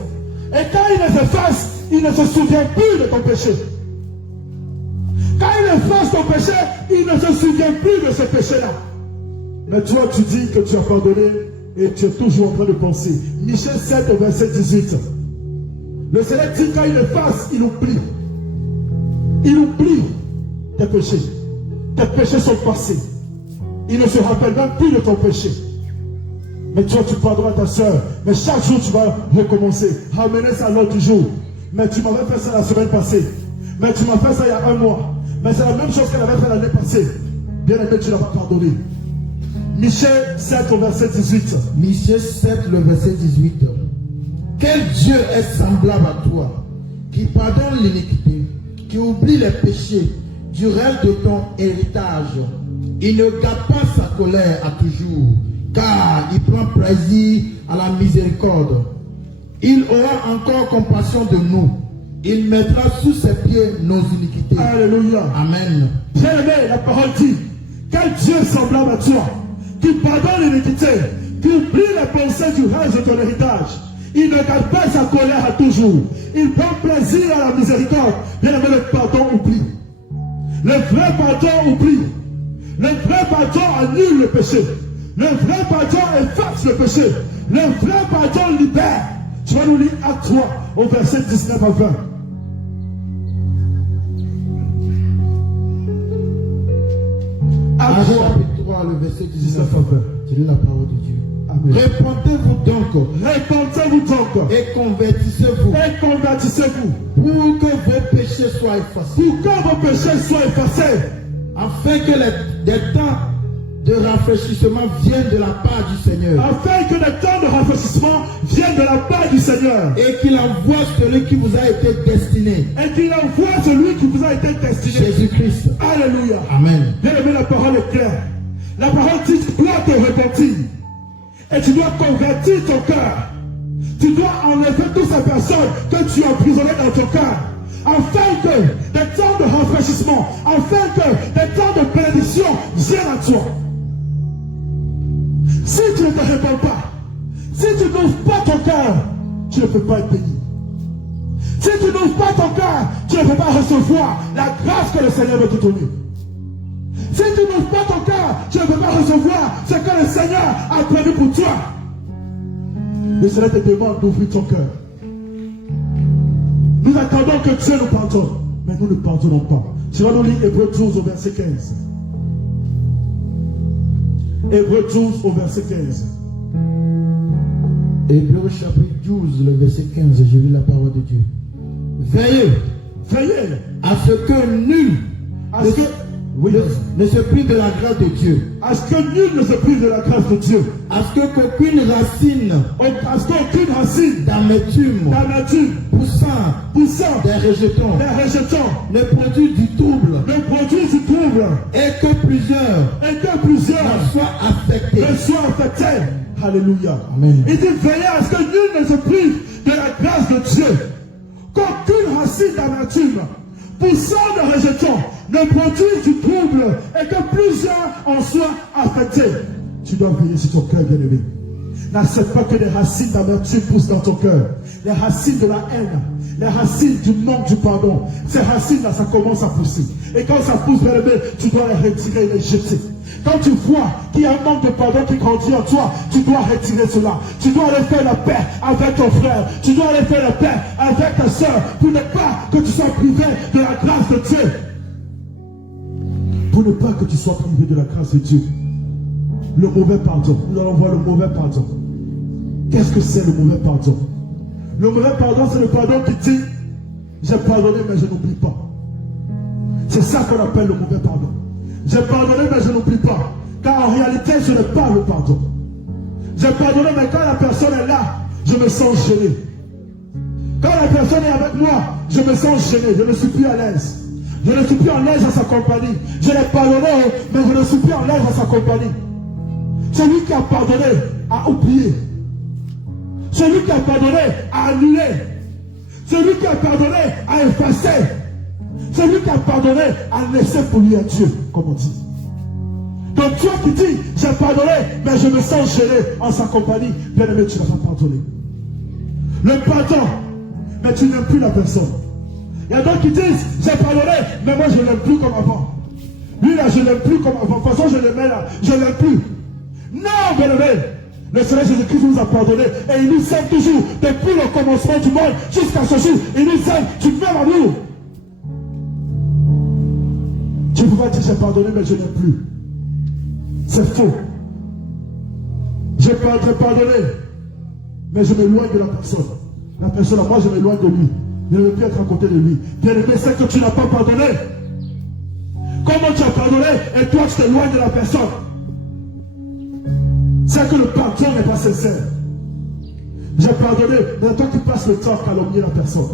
Et quand il les efface, il ne se souvient plus de ton péché. Quand il efface ton péché, il ne se souvient plus de ce péché-là. Mais toi, tu dis que tu as pardonné et tu es toujours en train de penser. Michée 7 au verset 18. Le Seigneur dit quand il efface, il oublie. Il oublie tes péchés. Tes péchés sont passés. Il ne se rappelle même plus de ton péché. Mais toi, tu pardonnes à ta soeur. Mais chaque jour, tu vas recommencer. Ramener ça à l'ordre du jour. Mais tu m'avais fait ça la semaine passée. Mais tu m'as fait ça il y a un mois. Mais c'est la même chose qu'elle avait fait l'année passée. Bien aimé, tu n'as pas pardonné. Michée 7 au verset 18. Michée 7, le verset 18. Quel Dieu est semblable à toi, qui pardonne l'iniquité, qui oublie les péchés du reste de ton héritage. Il ne garde pas sa colère à toujours, car il prend plaisir à la miséricorde. Il aura encore compassion de nous. Il mettra sous ses pieds nos iniquités. Alléluia. Amen. Bien aimé, la parole dit, quel Dieu est semblable à toi, qui pardonne l'iniquité, qui oublie les pensées du reste de ton héritage. Il ne garde pas sa colère à toujours. Il prend plaisir à la miséricorde. Bien aimé, le pardon oublie. Le vrai pardon oublie. Le vrai pardon annule le péché. Le vrai pardon efface le péché. Le vrai pardon libère. Tu vas nous lire Acte 3 au verset 19 à 20. Acte Acte 3, chapitre 3, le verset 19 à 20. C'est la parole de Dieu. Amen. Répentez-vous donc Répentez-vous donc et convertissez-vous et convertissez-vous pour que vos péchés soient effacés, pour que vos péchés soient effacés, afin que des temps de rafraîchissement viennent de la part du Seigneur, afin que les temps de rafraîchissement viennent de la part du Seigneur et qu'il envoie celui qui vous a été destiné, et qu'il envoie celui qui vous a été destiné. Jésus-Christ. Alléluia. Amen. Bien aimé, la parole est claire. La parole dit que tu dois te repentir et tu dois convertir ton cœur. Tu dois enlever toutes ces personnes que tu as emprisonnées dans ton cœur, afin que des temps de rafraîchissement, afin que des temps de bénédiction viennent à toi. Si tu ne te réponds pas, si tu n'ouvres pas ton cœur, tu ne peux pas être béni. Si tu n'ouvres pas ton cœur, tu ne peux pas recevoir la grâce que le Seigneur veut te donner. Si tu n'ouvres pas ton cœur, tu ne peux pas recevoir ce que le Seigneur a prévu pour toi. Le Seigneur te demande d'ouvrir ton cœur. Nous attendons que Dieu nous pardonne, mais nous ne pardonnons pas. Tu vas nous lire Hébreux 12 au verset 15. Hébreux 12 au verset 15. Hébreux chapitre 12, le verset 15, je lis la parole de Dieu. Veillez Veillez à ce que nul à ce que, oui, ne se prive de la grâce de Dieu, à ce que nul ne se prive de la grâce de Dieu, à ce qu'aucune racine à ce qu'aucune racine d'amertume poussant des rejetons ne produise du trouble et que plusieurs en soient affectés. ne soient affectés. Alléluia. Amen. Il dit veillez à ce que nul ne se prive de la grâce de Dieu, qu'aucune racine d'amertume poussant de rejetons ne produise du trouble et que plusieurs en soient affectés. Tu dois veiller sur ton cœur, bien-aimé. N'accepte pas que des racines d'amertume poussent dans ton cœur. Les racines de la haine, les racines du manque du pardon. Ces racines-là, ça commence à pousser. Et quand ça pousse, bien aimé, tu dois les retirer et les jeter. Quand tu vois qu'il y a un manque de pardon qui grandit en toi, tu dois retirer cela. Tu dois aller faire la paix avec ton frère. Tu dois aller faire la paix avec ta soeur pour ne pas que tu sois privé de la grâce de Dieu. Pour ne pas que tu sois privé de la grâce de Dieu. Le mauvais pardon. Nous allons voir le mauvais pardon. Qu'est-ce que c'est le mauvais pardon? Le mauvais pardon, c'est le pardon qui dit j'ai pardonné mais je n'oublie pas. C'est ça qu'on appelle le mauvais pardon. J'ai pardonné mais je n'oublie pas. Car en réalité, ce n'est pas le pardon. J'ai pardonné mais quand la personne est là, je me sens gêné. Quand la personne est avec moi, je me sens gêné. Je ne suis plus à l'aise. Je ne suis plus en l'aise à sa compagnie. Je l'ai pardonné, mais je ne suis plus en l'aise à sa compagnie. Celui qui a pardonné a oublié. Celui qui a pardonné a annulé. Celui qui a pardonné a effacé. Celui qui a pardonné a laissé pour lui à Dieu, comme on dit. Donc toi qui dis, j'ai pardonné, mais je me sens gêné en sa compagnie, bien aimé, tu n'as pas pardonné. Le pardon, mais tu n'aimes plus la personne. Il y a d'autres qui disent, j'ai pardonné, mais moi je ne l'aime plus comme avant. Lui là, je ne l'aime plus comme avant. De toute façon, je l'aimais là, je ne l'aime plus. Non, bien aimé. Le Seigneur Jésus-Christ nous a pardonné et il nous aime toujours. Depuis le commencement du monde jusqu'à ce jour, il nous aime du même amour. Tu ne peux pas dire j'ai pardonné mais je n'aime plus. C'est faux. J'ai pardonné mais je m'éloigne de la personne. La personne, moi je m'éloigne de lui. Je ne veux plus être à côté de lui. Bien aimé, c'est que tu n'as pas pardonné. Comment tu as pardonné et toi tu t'éloignes de la personne? C'est que le pardon n'est pas sincère. J'ai pardonné, mais toi tu passes le temps à calomnier la personne.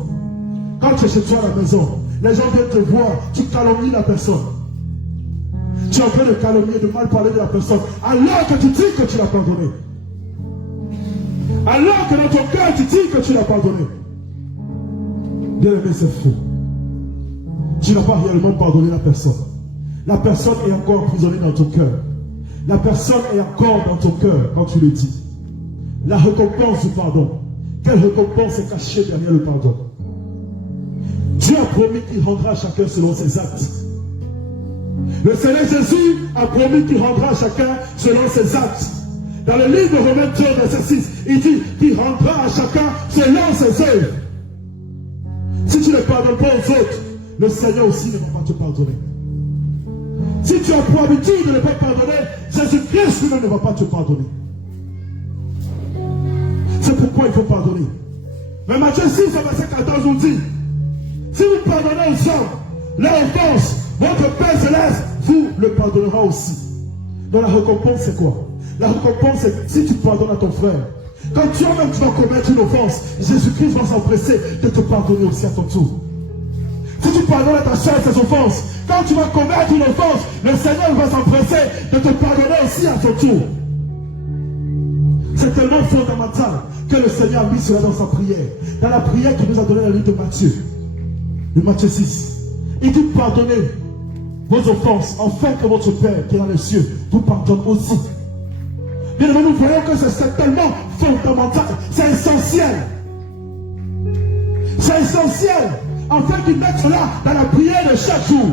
Quand tu es chez toi à la maison, les gens viennent te voir, tu calomnies la personne. Tu es en train de calomnier, de mal parler de la personne, alors que tu dis que tu l'as pardonné. Alors que dans ton cœur tu dis que tu l'as pardonné. Bien aimé, c'est faux. Tu n'as pas réellement pardonné la personne. La personne est encore emprisonnée dans ton cœur. La personne est encore dans ton cœur quand tu le dis. La récompense du pardon. Quelle récompense est cachée derrière le pardon? Dieu a promis qu'il rendra à chacun selon ses actes. Le Seigneur Jésus a promis qu'il rendra à chacun selon ses actes. Dans le livre de Romains 2, verset 6, il dit qu'il rendra à chacun selon ses œuvres. Si tu ne pardonnes pas aux autres, le Seigneur aussi ne va pas te pardonner. Si tu as pour habitude de ne pas pardonner, Jésus-Christ lui-même ne va pas te pardonner. C'est pourquoi il faut pardonner. Mais Matthieu 6, verset 14 nous dit, si vous pardonnez aux hommes leur offense, votre Père Céleste vous le pardonnera aussi. Donc la récompense c'est quoi? La récompense c'est si tu pardonnes à ton frère. Quand toi-même tu vas commettre une offense, Jésus-Christ va s'empresser de te pardonner aussi à ton tour. Si tu pardonnes à ta soeur ses offenses, quand tu vas commettre une offense, le Seigneur va s'empresser de te pardonner aussi à ton tour. C'est tellement fondamental que le Seigneur a mis cela dans sa prière. Dans la prière qu'il nous a donnée dans le livre de Matthieu. De Matthieu 6. Il dit pardonnez vos offenses, afin que votre Père qui est dans les cieux vous pardonne aussi. Bien aimé, nous voyons que c'est tellement fondamental, c'est essentiel. C'est essentiel, afin qu'il mette cela dans la prière de chaque jour.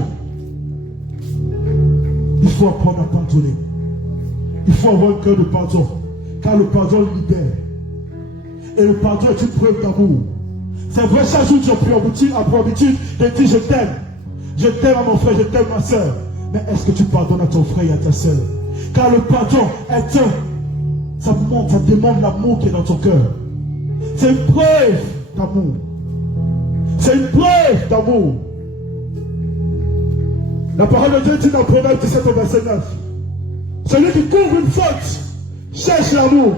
Il faut apprendre à pardonner. Il faut avoir un cœur de pardon, car le pardon libère. Et le pardon est une preuve d'amour. C'est vrai, chaque jour tu as pris habitude de dire je t'aime. Je t'aime à mon frère, je t'aime ma soeur. Mais est-ce que tu pardonnes à ton frère et à ta soeur? Car le pardon est ça demande l'amour qui est dans ton cœur. C'est une preuve d'amour. C'est une preuve d'amour. La parole de Dieu dit dans Proverbe 17 au verset 9. Celui qui couvre une faute cherche l'amour.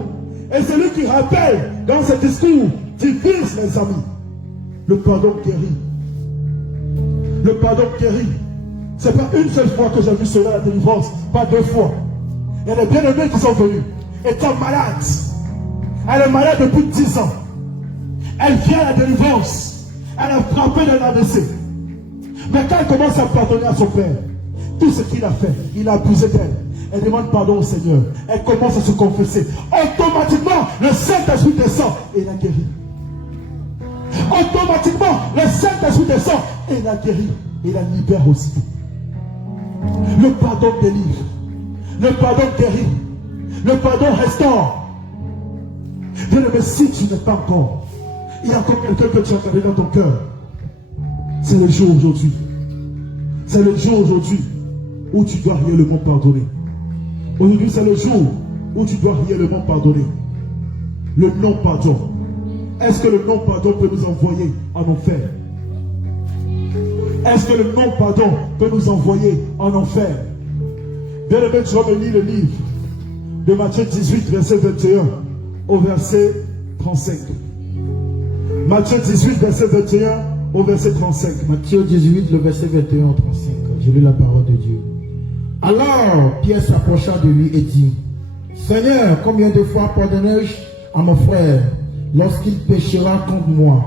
Et celui qui rappelle dans ses discours divise les amis. Le pardon guérit. Le pardon guérit. Ce n'est pas une seule fois que j'ai vu cela à la délivrance, pas deux fois. Il y a des bien-aimés qui sont venus, étant malades. Elle est malade depuis 10 ans. Elle vient à la délivrance. Elle a frappé d'un AVC. Mais quand elle commence à pardonner à son père, tout ce qu'il a fait, il a abusé d'elle. Elle demande pardon au Seigneur. Elle commence à se confesser. Automatiquement, le Saint-Esprit descend et la guérit. Automatiquement, le Saint-Esprit descend et la guérit. Et la libère aussi. Le pardon délivre. Le pardon guérit. Le pardon restaure. Bien aimé, si tu n'es pas encore, il y a encore quelqu'un que tu as gardé dans ton cœur. C'est le jour aujourd'hui. C'est le jour aujourd'hui où tu dois réellement pardonner. Aujourd'hui, c'est le jour où tu dois réellement pardonner. Le non-pardon. Est-ce que le non-pardon peut nous envoyer en enfer? Est-ce que le non-pardon peut nous envoyer en enfer? Bien aimé, tu vas me lire le livre de Matthieu 18, verset 21 au verset 35. Matthieu 18, verset 21 au verset 35. Matthieu 18, le verset 21 au 35. Je lis la parole de Dieu. Alors Pierre s'approcha de lui et dit, Seigneur, combien de fois pardonnerai-je à mon frère lorsqu'il péchera contre moi?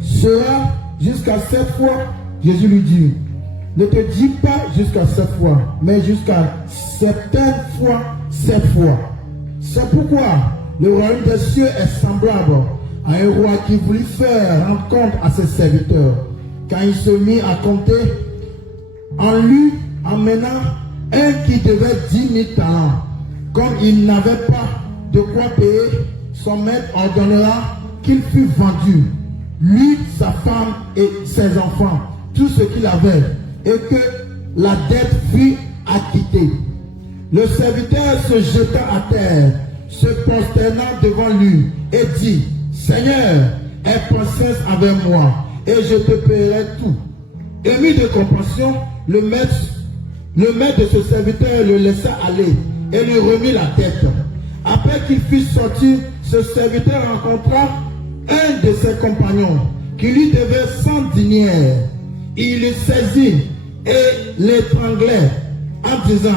Sera jusqu'à 7 fois? Jésus lui dit, Ne te dis pas jusqu'à 7 fois, mais jusqu'à 70 fois 7 fois. C'est pourquoi le royaume des cieux est semblable à un roi qui voulut faire rendre compte à ses serviteurs. Quand il se mit à compter, en lui emmena un qui devait 10 000 talents. Comme il n'avait pas de quoi payer, son maître ordonnera qu'il fût vendu, lui, sa femme et ses enfants, tout ce qu'il avait, et que la dette fût acquittée. Le serviteur se jeta à terre, se prosterna devant lui et dit, Seigneur, aie patience avec moi, et je te paierai tout. Ému de compassion, le maître de ce serviteur le laissa aller et lui remit la tête. Après qu'il fut sorti, ce serviteur rencontra un de ses compagnons qui lui devait 100 deniers. Il le saisit et l'étranglait en disant,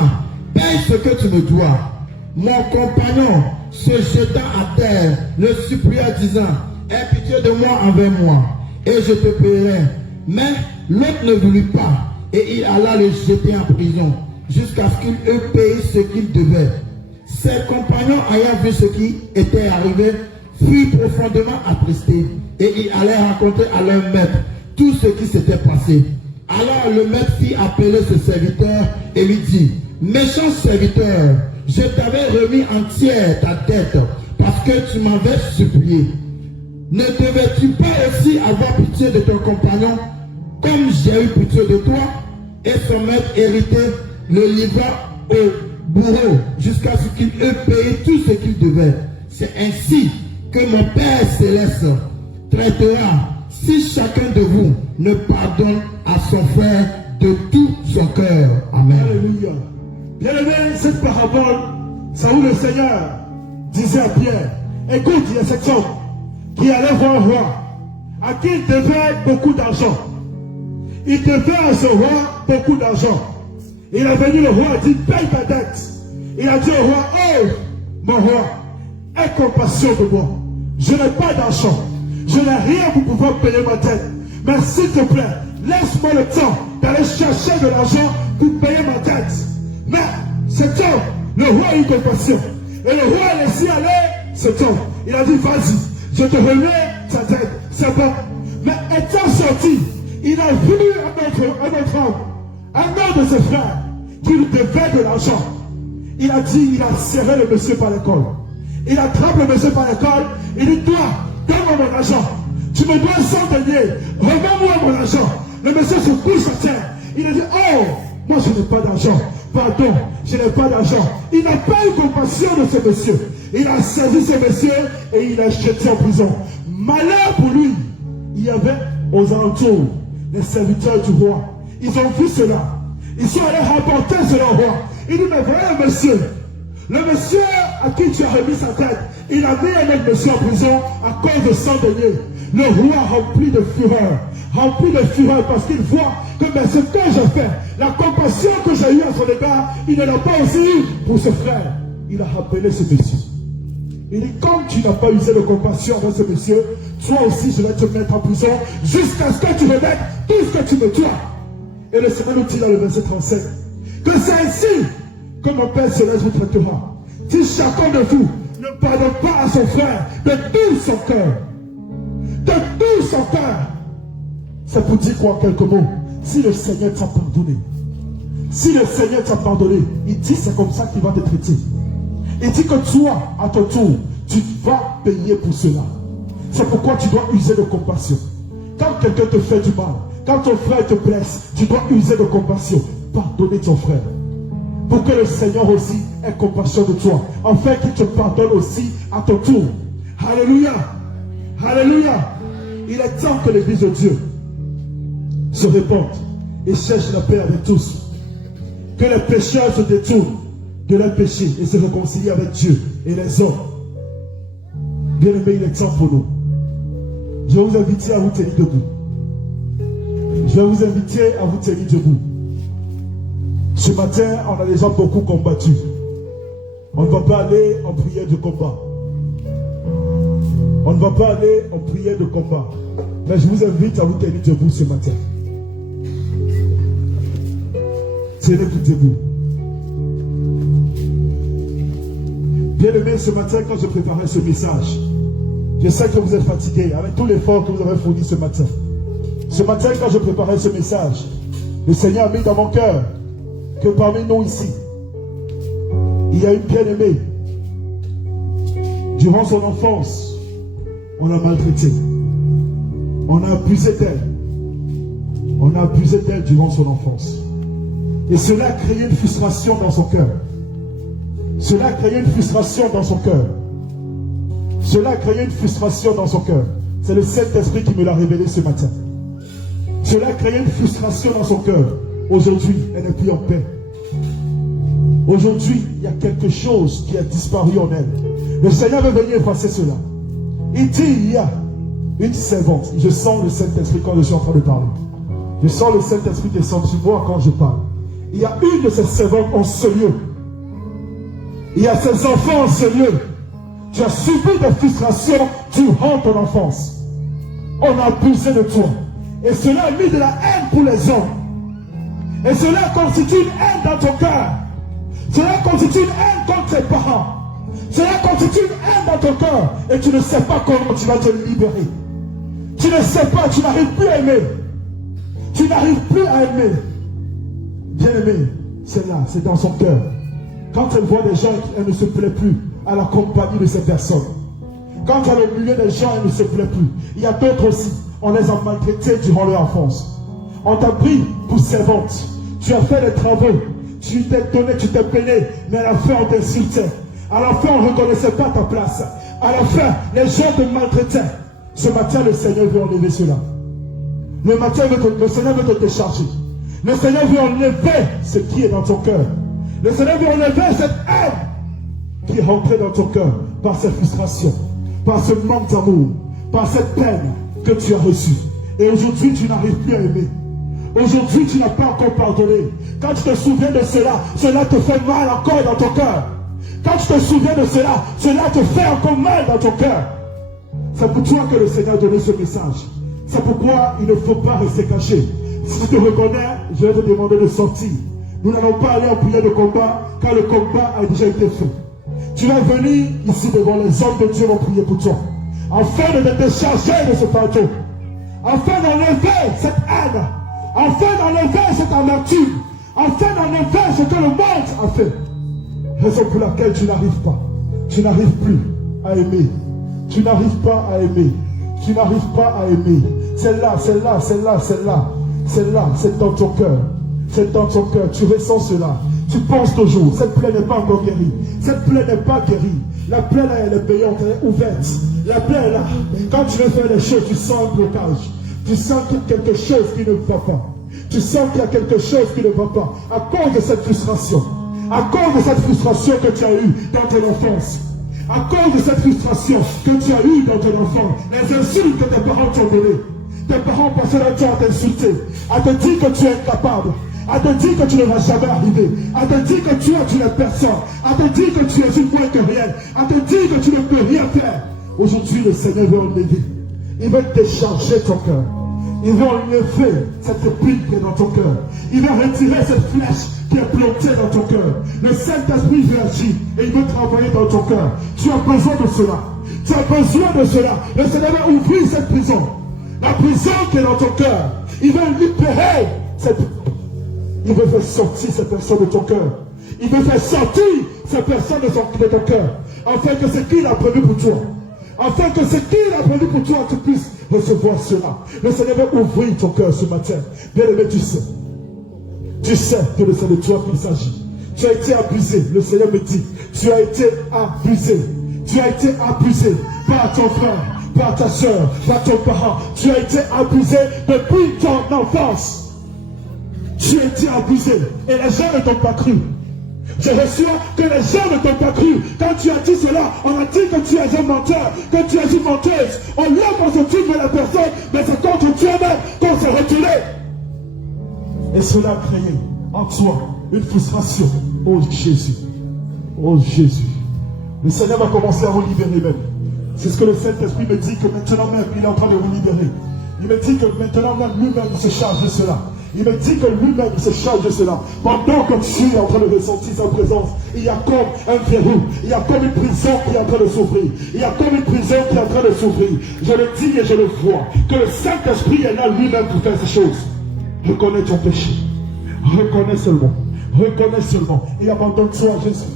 paye ce que tu me dois. Mon compagnon se jeta à terre, le supplia disant, aie pitié de moi envers moi, et je te paierai. Mais l'autre ne voulut pas, et il alla le jeter en prison, jusqu'à ce qu'il eût payé ce qu'il devait. Ses compagnons, ayant vu ce qui était arrivé, furent profondément attristés, et ils allèrent raconter à leur maître tout ce qui s'était passé. Alors le maître fit appeler ce serviteur et lui dit, méchant serviteur, je t'avais remis entière ta dette parce que tu m'avais supplié. Ne devais-tu pas aussi avoir pitié de ton compagnon comme j'ai eu pitié de toi? Et son maître hérité le livra au bourreau jusqu'à ce qu'il eût payé tout ce qu'il devait. C'est ainsi que mon Père céleste traitera si chacun de vous ne pardonne à son frère de tout son cœur. Amen. Alléluia. Bien-aimé, cette parabole, ça où le Seigneur disait à Pierre, écoute, il y a cet homme qui allait voir un roi à qui il devait beaucoup d'argent. Il devait à ce roi beaucoup d'argent. Il a venu le roi et dit, paye ta dette. Il a dit au roi, oh, mon roi, aie compassion de moi. Je n'ai pas d'argent. Je n'ai rien pour pouvoir payer ma dette. Mais s'il te plaît, laisse-moi le temps d'aller chercher de l'argent pour payer ma dette. Mais cet homme, le roi a eu compassion. Et le roi a laissé aller cet homme. Il a dit, vas-y, je te remets ta dette. C'est bon. Mais étant sorti, il a vu un autre homme, un de ses frères, qui lui devait de l'argent. Il a dit, il a serré le monsieur par l'école. Il attrape le monsieur par l'école. Il dit, toi, donne-moi mon argent. Tu me dois 100 deniers. Remets-moi mon argent. Le monsieur se couche à terre. Il a dit, oh, moi je n'ai pas d'argent. Pardon, je n'ai pas d'argent. Il n'a pas eu compassion de ce monsieur. Il a servi ce monsieur et il l'a jeté en prison. Malheur pour lui. Il y avait aux alentours les serviteurs du roi. Ils ont vu cela. Ils sont allés rapporter cela au roi. Il dit, mais voilà monsieur. Le monsieur à qui tu as remis sa tête, il a mis un autre monsieur en prison à cause de 100 deniers. Le roi rempli de fureur parce qu'il voit que mais ce que j'ai fait, la compassion que j'ai eue à son égard, il ne l'a pas aussi eu pour ce frère. Il a rappelé ce monsieur. Il dit, comme tu n'as pas usé de compassion envers ce monsieur, toi aussi je vais te mettre en prison jusqu'à ce que tu remettes tout ce que tu me dois. Et le Seigneur nous dit dans le verset 35 que c'est ainsi que mon Père céleste vous traitera. Si chacun de vous ne pardonne pas à son frère de tout son cœur, de tout son cœur, c'est pour dire quoi en quelques mots? Si le Seigneur t'a pardonné, si le Seigneur t'a pardonné, il dit c'est comme ça qu'il va te traiter. Il dit que toi, à ton tour, tu vas payer pour cela. C'est pourquoi tu dois user de compassion. Quand quelqu'un te fait du mal, quand ton frère te blesse, tu dois user de compassion. Pardonner ton frère. Pour que le Seigneur aussi ait compassion de toi. Afin qu'il te pardonne aussi à ton tour. Alléluia. Alléluia. Il est temps que l'Église de Dieu se répande et cherche la paix avec tous. Que les pécheurs se détournent de leurs péchés et se réconcilient avec Dieu et les hommes. Bien aimé, il est temps pour nous. Je vais vous inviter à vous tenir debout. Je vais vous inviter à vous tenir debout. Ce matin, on a déjà beaucoup combattu. On ne va pas aller en prière de combat. On ne va pas aller en prière de combat. Mais je vous invite à vous tenir debout ce matin. Tenez-vous debout. Bien-aimés, ce matin, quand je préparais ce message, je sais que vous êtes fatigués avec tout l'effort que vous avez fourni ce matin. Ce matin, quand je préparais ce message, le Seigneur a mis dans mon cœur que parmi nous ici, il y a une bien-aimée. Durant son enfance, on l'a maltraitée. On a abusé d'elle. On a abusé d'elle durant son enfance. Et cela a créé une frustration dans son cœur. Cela a créé une frustration dans son cœur. Cela a créé une frustration dans son cœur. C'est le Saint-Esprit qui me l'a révélé ce matin. Cela a créé une frustration dans son cœur. Aujourd'hui, elle n'est plus en paix. Aujourd'hui, il y a quelque chose qui a disparu en elle. Le Seigneur veut venir effacer cela. Il dit, il y a une servante. Je sens le Saint-Esprit quand je suis en train de parler. Je sens le Saint-Esprit descendre sur moi quand je parle. Il y a une de ces servantes en ce lieu. Il y a ces enfants en ce lieu. Tu as subi des frustrations durant ton enfance. On a abusé de toi. Et cela a mis de la haine pour les hommes. Et cela constitue une haine dans ton cœur. Cela constitue une haine contre tes parents. Cela constitue une haine dans ton cœur. Et tu ne sais pas comment tu vas te libérer. Tu ne sais pas, tu n'arrives plus à aimer. Tu n'arrives plus à aimer. Bien-aimé, c'est là, c'est dans son cœur. Quand elle voit des gens, elle ne se plaît plus à la compagnie de ces personnes. Quand elle est au milieu des gens, elle ne se plaît plus. Il y a d'autres aussi, on les a maltraités durant leur enfance. On t'a pris pour servante. Tu as fait des travaux. Tu t'es donné, tu t'es peiné. Mais à la fin, on t'insultait. À la fin, on ne reconnaissait pas ta place. À la fin, les gens te maltraitaient. Ce matin, le Seigneur veut enlever cela. Le matin, le Seigneur veut te décharger. Le Seigneur veut enlever ce qui est dans ton cœur. Le Seigneur veut enlever cette haine qui est rentrée dans ton cœur par cette frustration, par ce manque d'amour, par cette peine que tu as reçue. Et aujourd'hui, tu n'arrives plus à aimer. Aujourd'hui, tu n'as pas encore pardonné. Quand tu te souviens de cela, cela te fait mal encore dans ton cœur. Quand tu te souviens de cela, cela te fait encore mal dans ton cœur. C'est pour toi que le Seigneur a donné ce message. C'est pourquoi il ne faut pas rester caché. Si tu te reconnais, je vais te demander de sortir. Nous n'allons pas aller en prière de combat, car le combat a déjà été fait. Tu vas venir ici devant les hommes de Dieu vont prier pour toi, afin de te décharger de ce fardeau, afin d'enlever cette haine, afin d'enlever cette amertume, afin d'enlever ce que le monde a fait. Raison pour laquelle tu n'arrives pas. Tu n'arrives plus à aimer. Tu n'arrives pas à aimer. Tu n'arrives pas à aimer. C'est là, c'est là, c'est là, c'est là. C'est là, c'est dans ton cœur. C'est dans ton cœur. Tu ressens cela. Tu penses toujours. Cette plaie n'est pas encore guérie. Cette plaie n'est pas guérie. La plaie là, elle est payante, elle est ouverte. La plaie là, quand tu veux faire les choses, tu sens un blocage. Tu sens qu'il y a quelque chose qui ne va pas. Tu sens qu'il y a quelque chose qui ne va pas. À cause de cette frustration. À cause de cette frustration que tu as eue dans ton enfance. À cause de cette frustration que tu as eue dans ton enfance. Les insultes que tes parents t'ont données. Tes parents passaient leur temps à t'insulter, à te dire que tu es incapable, à te dire que tu ne vas jamais arriver, à te dire que tu n'es personne, à te dire que tu es une moins que rien, à te dire que tu ne peux rien faire. Aujourd'hui, le Seigneur veut enlever. Il veut décharger ton cœur. Il veut enlever cette épine qui est dans ton cœur. Il veut retirer cette flèche qui est plantée dans ton cœur. Le Saint-Esprit veut agir et il veut travailler dans ton cœur. Tu as besoin de cela. Tu as besoin de cela. Le Seigneur va ouvrir cette prison. La prison qui est dans ton cœur. Il veut libérer cette prison. Il veut faire sortir ces personnes de ton cœur. Il veut faire sortir ces personnes de ton cœur. Afin que ce qu'il a prévu pour toi. Afin que ce qu'il a prévu pour toi, tu puisses recevoir cela. Le Seigneur veut ouvrir ton cœur ce matin. Bien-aimé, tu sais. Tu sais que c'est de toi qu'il s'agit. Tu as été abusé. Le Seigneur me dit, tu as été abusé. Tu as été abusé par ton frère, par ta soeur, par ton parent. Tu as été abusé depuis ton enfance. Tu as été abusé et les gens ne t'ont pas cru. Je reçois que les gens ne t'ont pas cru. Quand tu as dit cela, on a dit que tu es un menteur, que tu es une menteuse. On l'a constitué de la personne, mais c'est contre toi-même qu'on s'est reculé. Et cela a créé en toi une frustration. Oh Jésus, oh Jésus. Le Seigneur va commencer à vous libérer même. C'est ce que le Saint-Esprit me dit, que maintenant même, il est en train de vous libérer. Il me dit que maintenant même, lui-même, il se charge de cela. Il me dit que lui-même se charge de cela. Pendant que tu es en train de ressentir sa présence, il y a comme un verrou, il y a comme une prison qui est en train de s'ouvrir. Il y a comme une prison qui est en train de s'ouvrir. Je le dis et je le vois, que le Saint-Esprit est là lui-même pour faire ces choses. Reconnais ton péché. Reconnais seulement. Reconnais seulement. Et abandonne-toi à Jésus.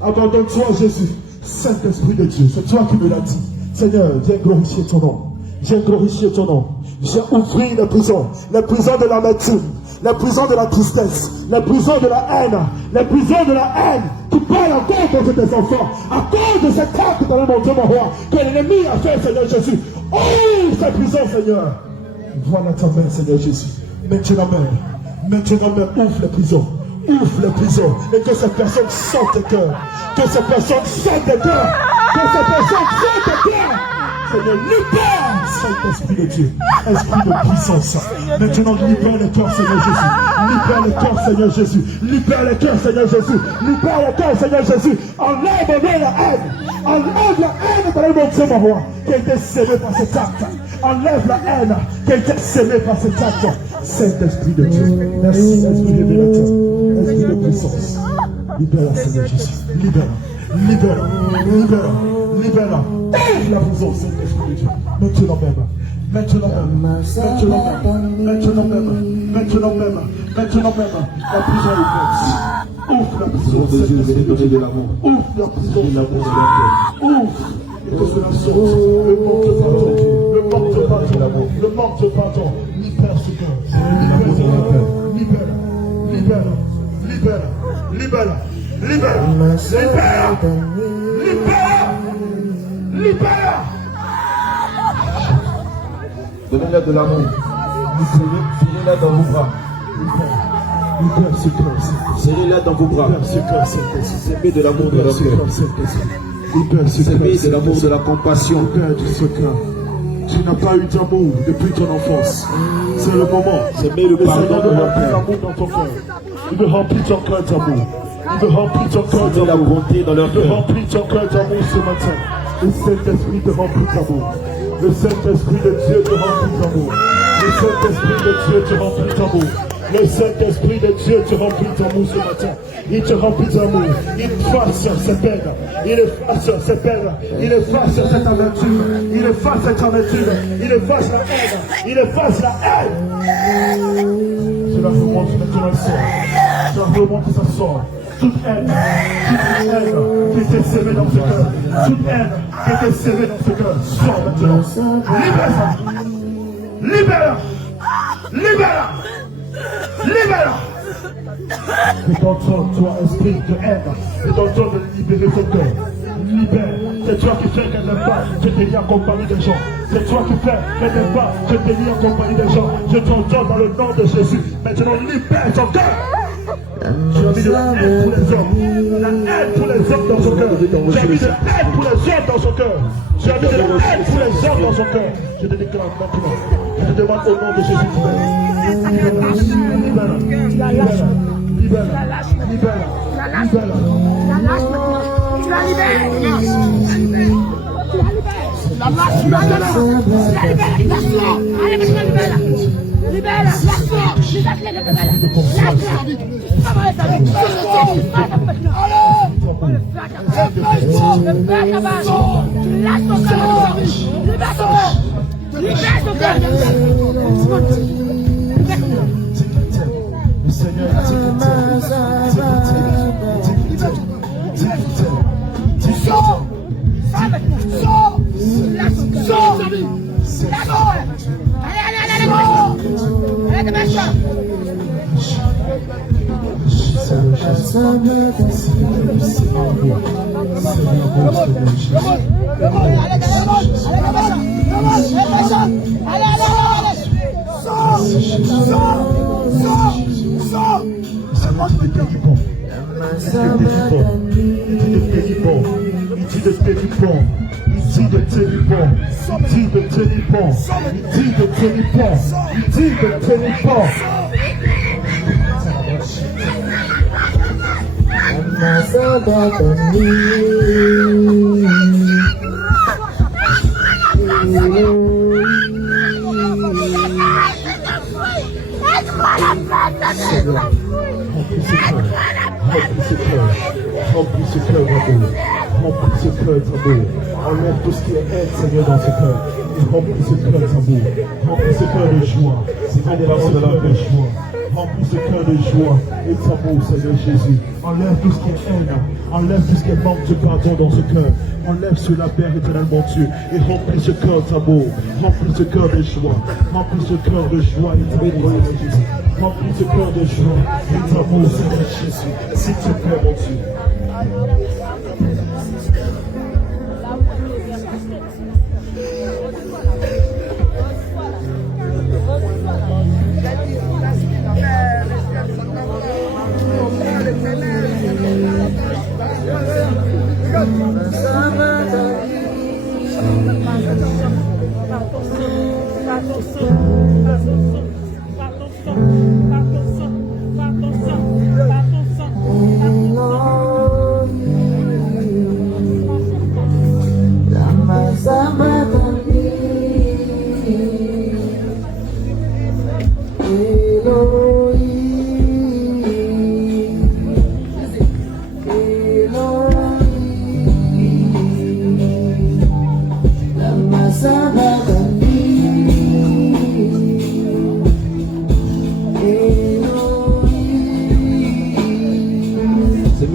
Abandonne-toi à Jésus. Saint-Esprit de Dieu, c'est toi qui me l'as dit. Seigneur, viens glorifier ton nom. Viens glorifier ton nom. Viens ouvrir les prisons de l'amertume, les prisons de la tristesse, les prisons de la haine, les prisons de la haine qui parlent encore contre tes enfants, à cause de cette carte que tu as montré, mon roi, que l'ennemi a fait, Seigneur Jésus. Ouvre cette prison, Seigneur. Voilà ta main, Seigneur Jésus. Maintenant même, ouvre les prisons. Ouvre les prisons et que ces personnes sortent des cœurs. Que ces personnes sortent des cœurs. Que ces personnes sortent des cœurs. Seigneur, libère, Saint-Esprit de Dieu, esprit de puissance. Maintenant, libère les cœurs, Seigneur Jésus. Libère les cœurs, Seigneur Jésus. Libère les cœurs, Seigneur Jésus. Libère les cœurs, Seigneur Jésus. Enlève la haine. Enlève la haine dans le monde, mon roi, qui a été sémée par cet acte. Enlève la haine qui a été sémée par cet acte. Saint-Esprit de Dieu. Merci, Esprit révélateur. Esprit de puissance. Libère-la, Seigneur Jésus. Libère-la. Libère-la. Libère-la. Libère-la. Ouvre la prison, Saint-Esprit de Dieu. Maintenant même. Maintenant même. Maintenant même. Maintenant même. Maintenant même. Maintenant même. La prison est ouverte. Ouvre la prison, Saint-Esprit de Dieu. Ouvre la prison, ouvre. Et que cela sorte. Le manque de pardon. Le manque de pardon. Le manque de pardon. Libère ce cœur. Libère. Libère. Libère. Libère. Libère. Libère. Libère. Donnez-la de l'amour. Serrez-la dans vos bras. Libère ce cœur. Serrez-la dans vos bras. Libère ce cœur. Semez de l'amour de leur cœur. Libère ce cœur. Semez de l'amour, de la compassion. Libère de ce cœur. Tu n'as pas eu d'amour depuis ton enfance. C'est le moment. Semez le pardon de leur cœur. L'amour dans ton cœur. Il veut remplir ton cœur d'amour. Il veut remplir ton cœur Semez la d'amour. bonté dans leur Il veut cœur. remplir ton cœur d'amour ce matin. Le Saint-Esprit te remplit d'amour. Le Saint-Esprit de Dieu te remplit d'amour. Le Saint-Esprit de Dieu te remplit d'amour. Le Saint-Esprit de Dieu te remplit d'amour ce matin. Il te remplit d'amour. Il efface ses peines. Il efface ses peines. Il efface cette amertume. Il efface cette amertume. Il efface la haine. Il efface la haine. Cela remonte maintenant, elle sort. Cela remonte et ça sort. Toute haine qui était sémée dans ce cœur. Toute haine qui était sémée dans ce cœur. Sort maintenant. Libère-la. Libère-la. Libère-la. Libère-la. C'est ton tour, toi, esprit de haine. C'est ton tour de libérer ton cœur. Libère. C'est toi qui fais qu'elle n'aime pas. Je t'ai mis en compagnie des gens. C'est toi qui fais qu'elle n'aime pas. Je t'ai mis en compagnie des gens. Je t'entends dans le nom de Jésus. Maintenant, libère ton cœur. Tu as mis de la haine pour les hommes. La haine pour les hommes dans son cœur. Tu as mis de la haine pour les hommes dans son cœur. Tu as mis de la haine pour les hommes dans son cœur. Je te déclare maintenant. Je te demande au nom de Jésus. Libère-la. Libère-la. Libère-la. Libère-la. Libère-la. Libère-la. Tu la libères. La lâche, tu la libères. Lâche-la. Allez, maintenant, libère-la. Libère-la. Lâche-la. Le Seigneur Let's cœur d'amour. Enlève tout ce qui est haine, Seigneur, dans ce cœur. Et remplis ce cœur d'amour. Remplis ce cœur de joie. Remplis ce cœur de joie. Remplis ce cœur de joie et d'amour, Seigneur Jésus. Enlève tout ce qui est haine. Enlève tout ce qui est manque de pardon dans ce cœur. Enlève cela, Père éternellement Dieu. Et remplis ce cœur d'amour. Remplis ce cœur de joie. Remplis ce cœur de joie et d'amour, Seigneur Jésus. Remplis ce cœur de joie et d'amour, Seigneur Jésus. S'il te plaît, mon Dieu.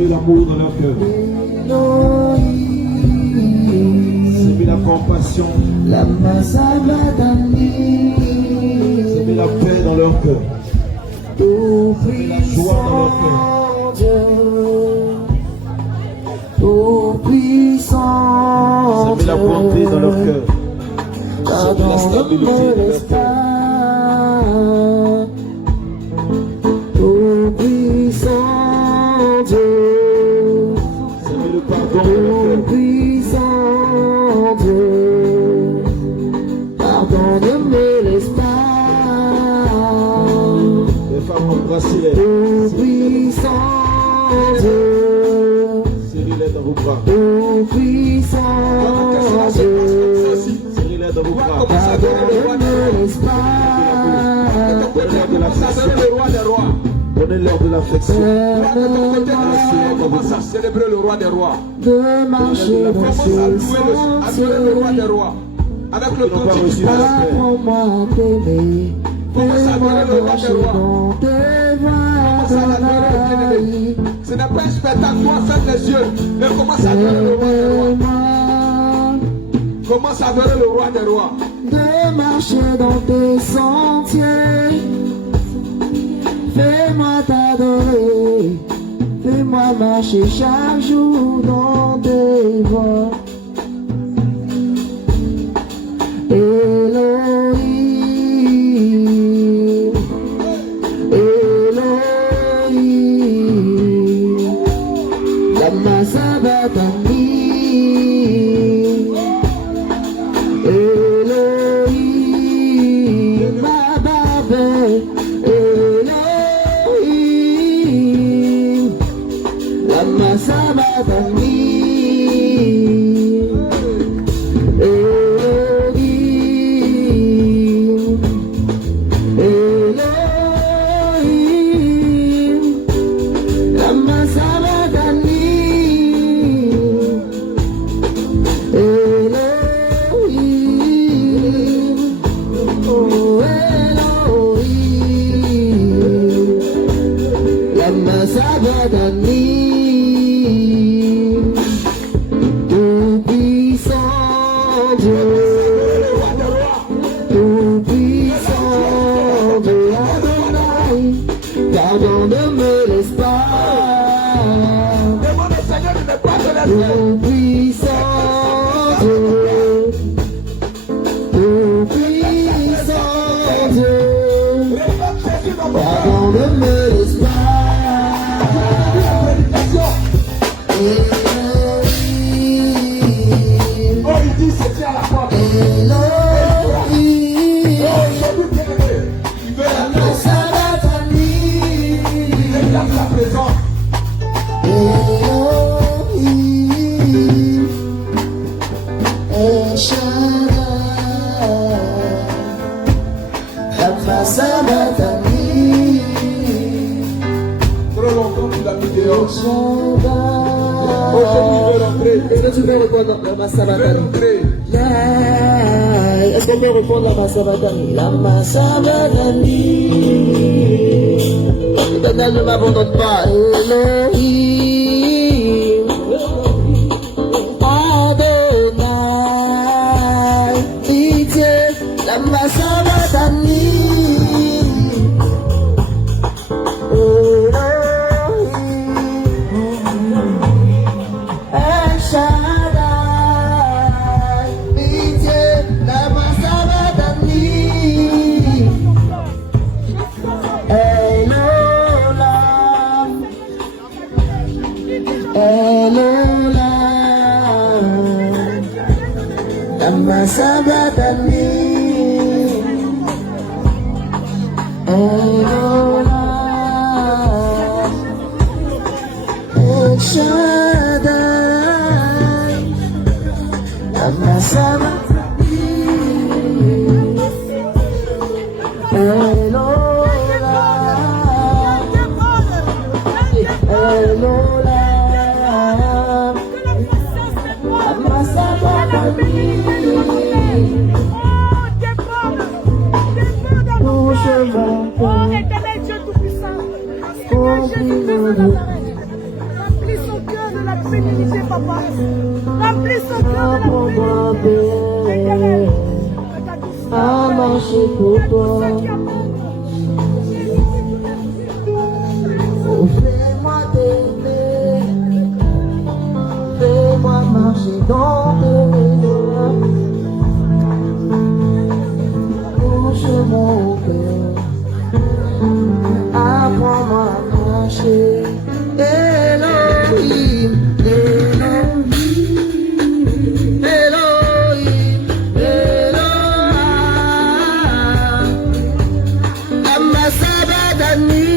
L'amour dans leur cœur. C'est la compassion. C'est la paix dans leur cœur. C'est la joie dans leur cœur. C'est la bonté dans leur cœur. C'est la stabilité dans leur cœur. Serrez-les dans vos bras. Serrez-les dans vos bras. Donnez-leur de l'affection. Commence à célébrer le roi des rois. De marcher dans Commence à louer le roi des rois. Avec le cantique du pain. Apprends-moi à t'aimer. Fais-moi marcher dans tes voies de la vie. Ce n'est pas un spectacle, toi ferme les yeux, mais commence à adorer le roi des rois. Commence à adorer le roi des rois. De marcher dans tes sentiers. Fais-moi t'adorer. Fais-moi marcher chaque jour dans tes voies. Elohim, Elohim, lama sabachthani. Elohim, Baba, Elohim, lama sabachthani. Pardon, ne me laisse pas. Demande au Seigneur de ne pas te laisser. Tout puissant Dieu, tout puissant Dieu, pardon, ne me laisse pas. Elohim, Oh, il dit c'est à la porte. Elohim, Il veut la place. Il réclame la présence. Elohim, El Shaddai, Rafa Sabachthani, Trop longtemps qu'il a mis dehors. Shaddai. Aujourd'hui, il veut rentrer. Est-ce que tu veux le quoi? Est-ce qu'on peut répondre la Massabadani? La Massabadani. L'éternel ne m'abandonne pas. Elohim. Adonai. Pitié. La Massabadani. Sabadani, Elola, El Shaddai, Lama Sabadani, Elola, Elola, Lama Sabadani. Oh, éternel Dieu Tout-Puissant, Seigneur Jésus de Nazareth, remplis son cœur de la bénédiction, papa. Remplis son cœur de la bénédiction, éternel. À marcher pour toi. Fais-moi t'aimer, fais-moi marcher dans tes voies. Touche mon cœur, apprends-moi à marcher. Elohim, Elohim, Elohim, Elohim, Lama Sabadani.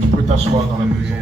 Tu peux t'asseoir dans la maison.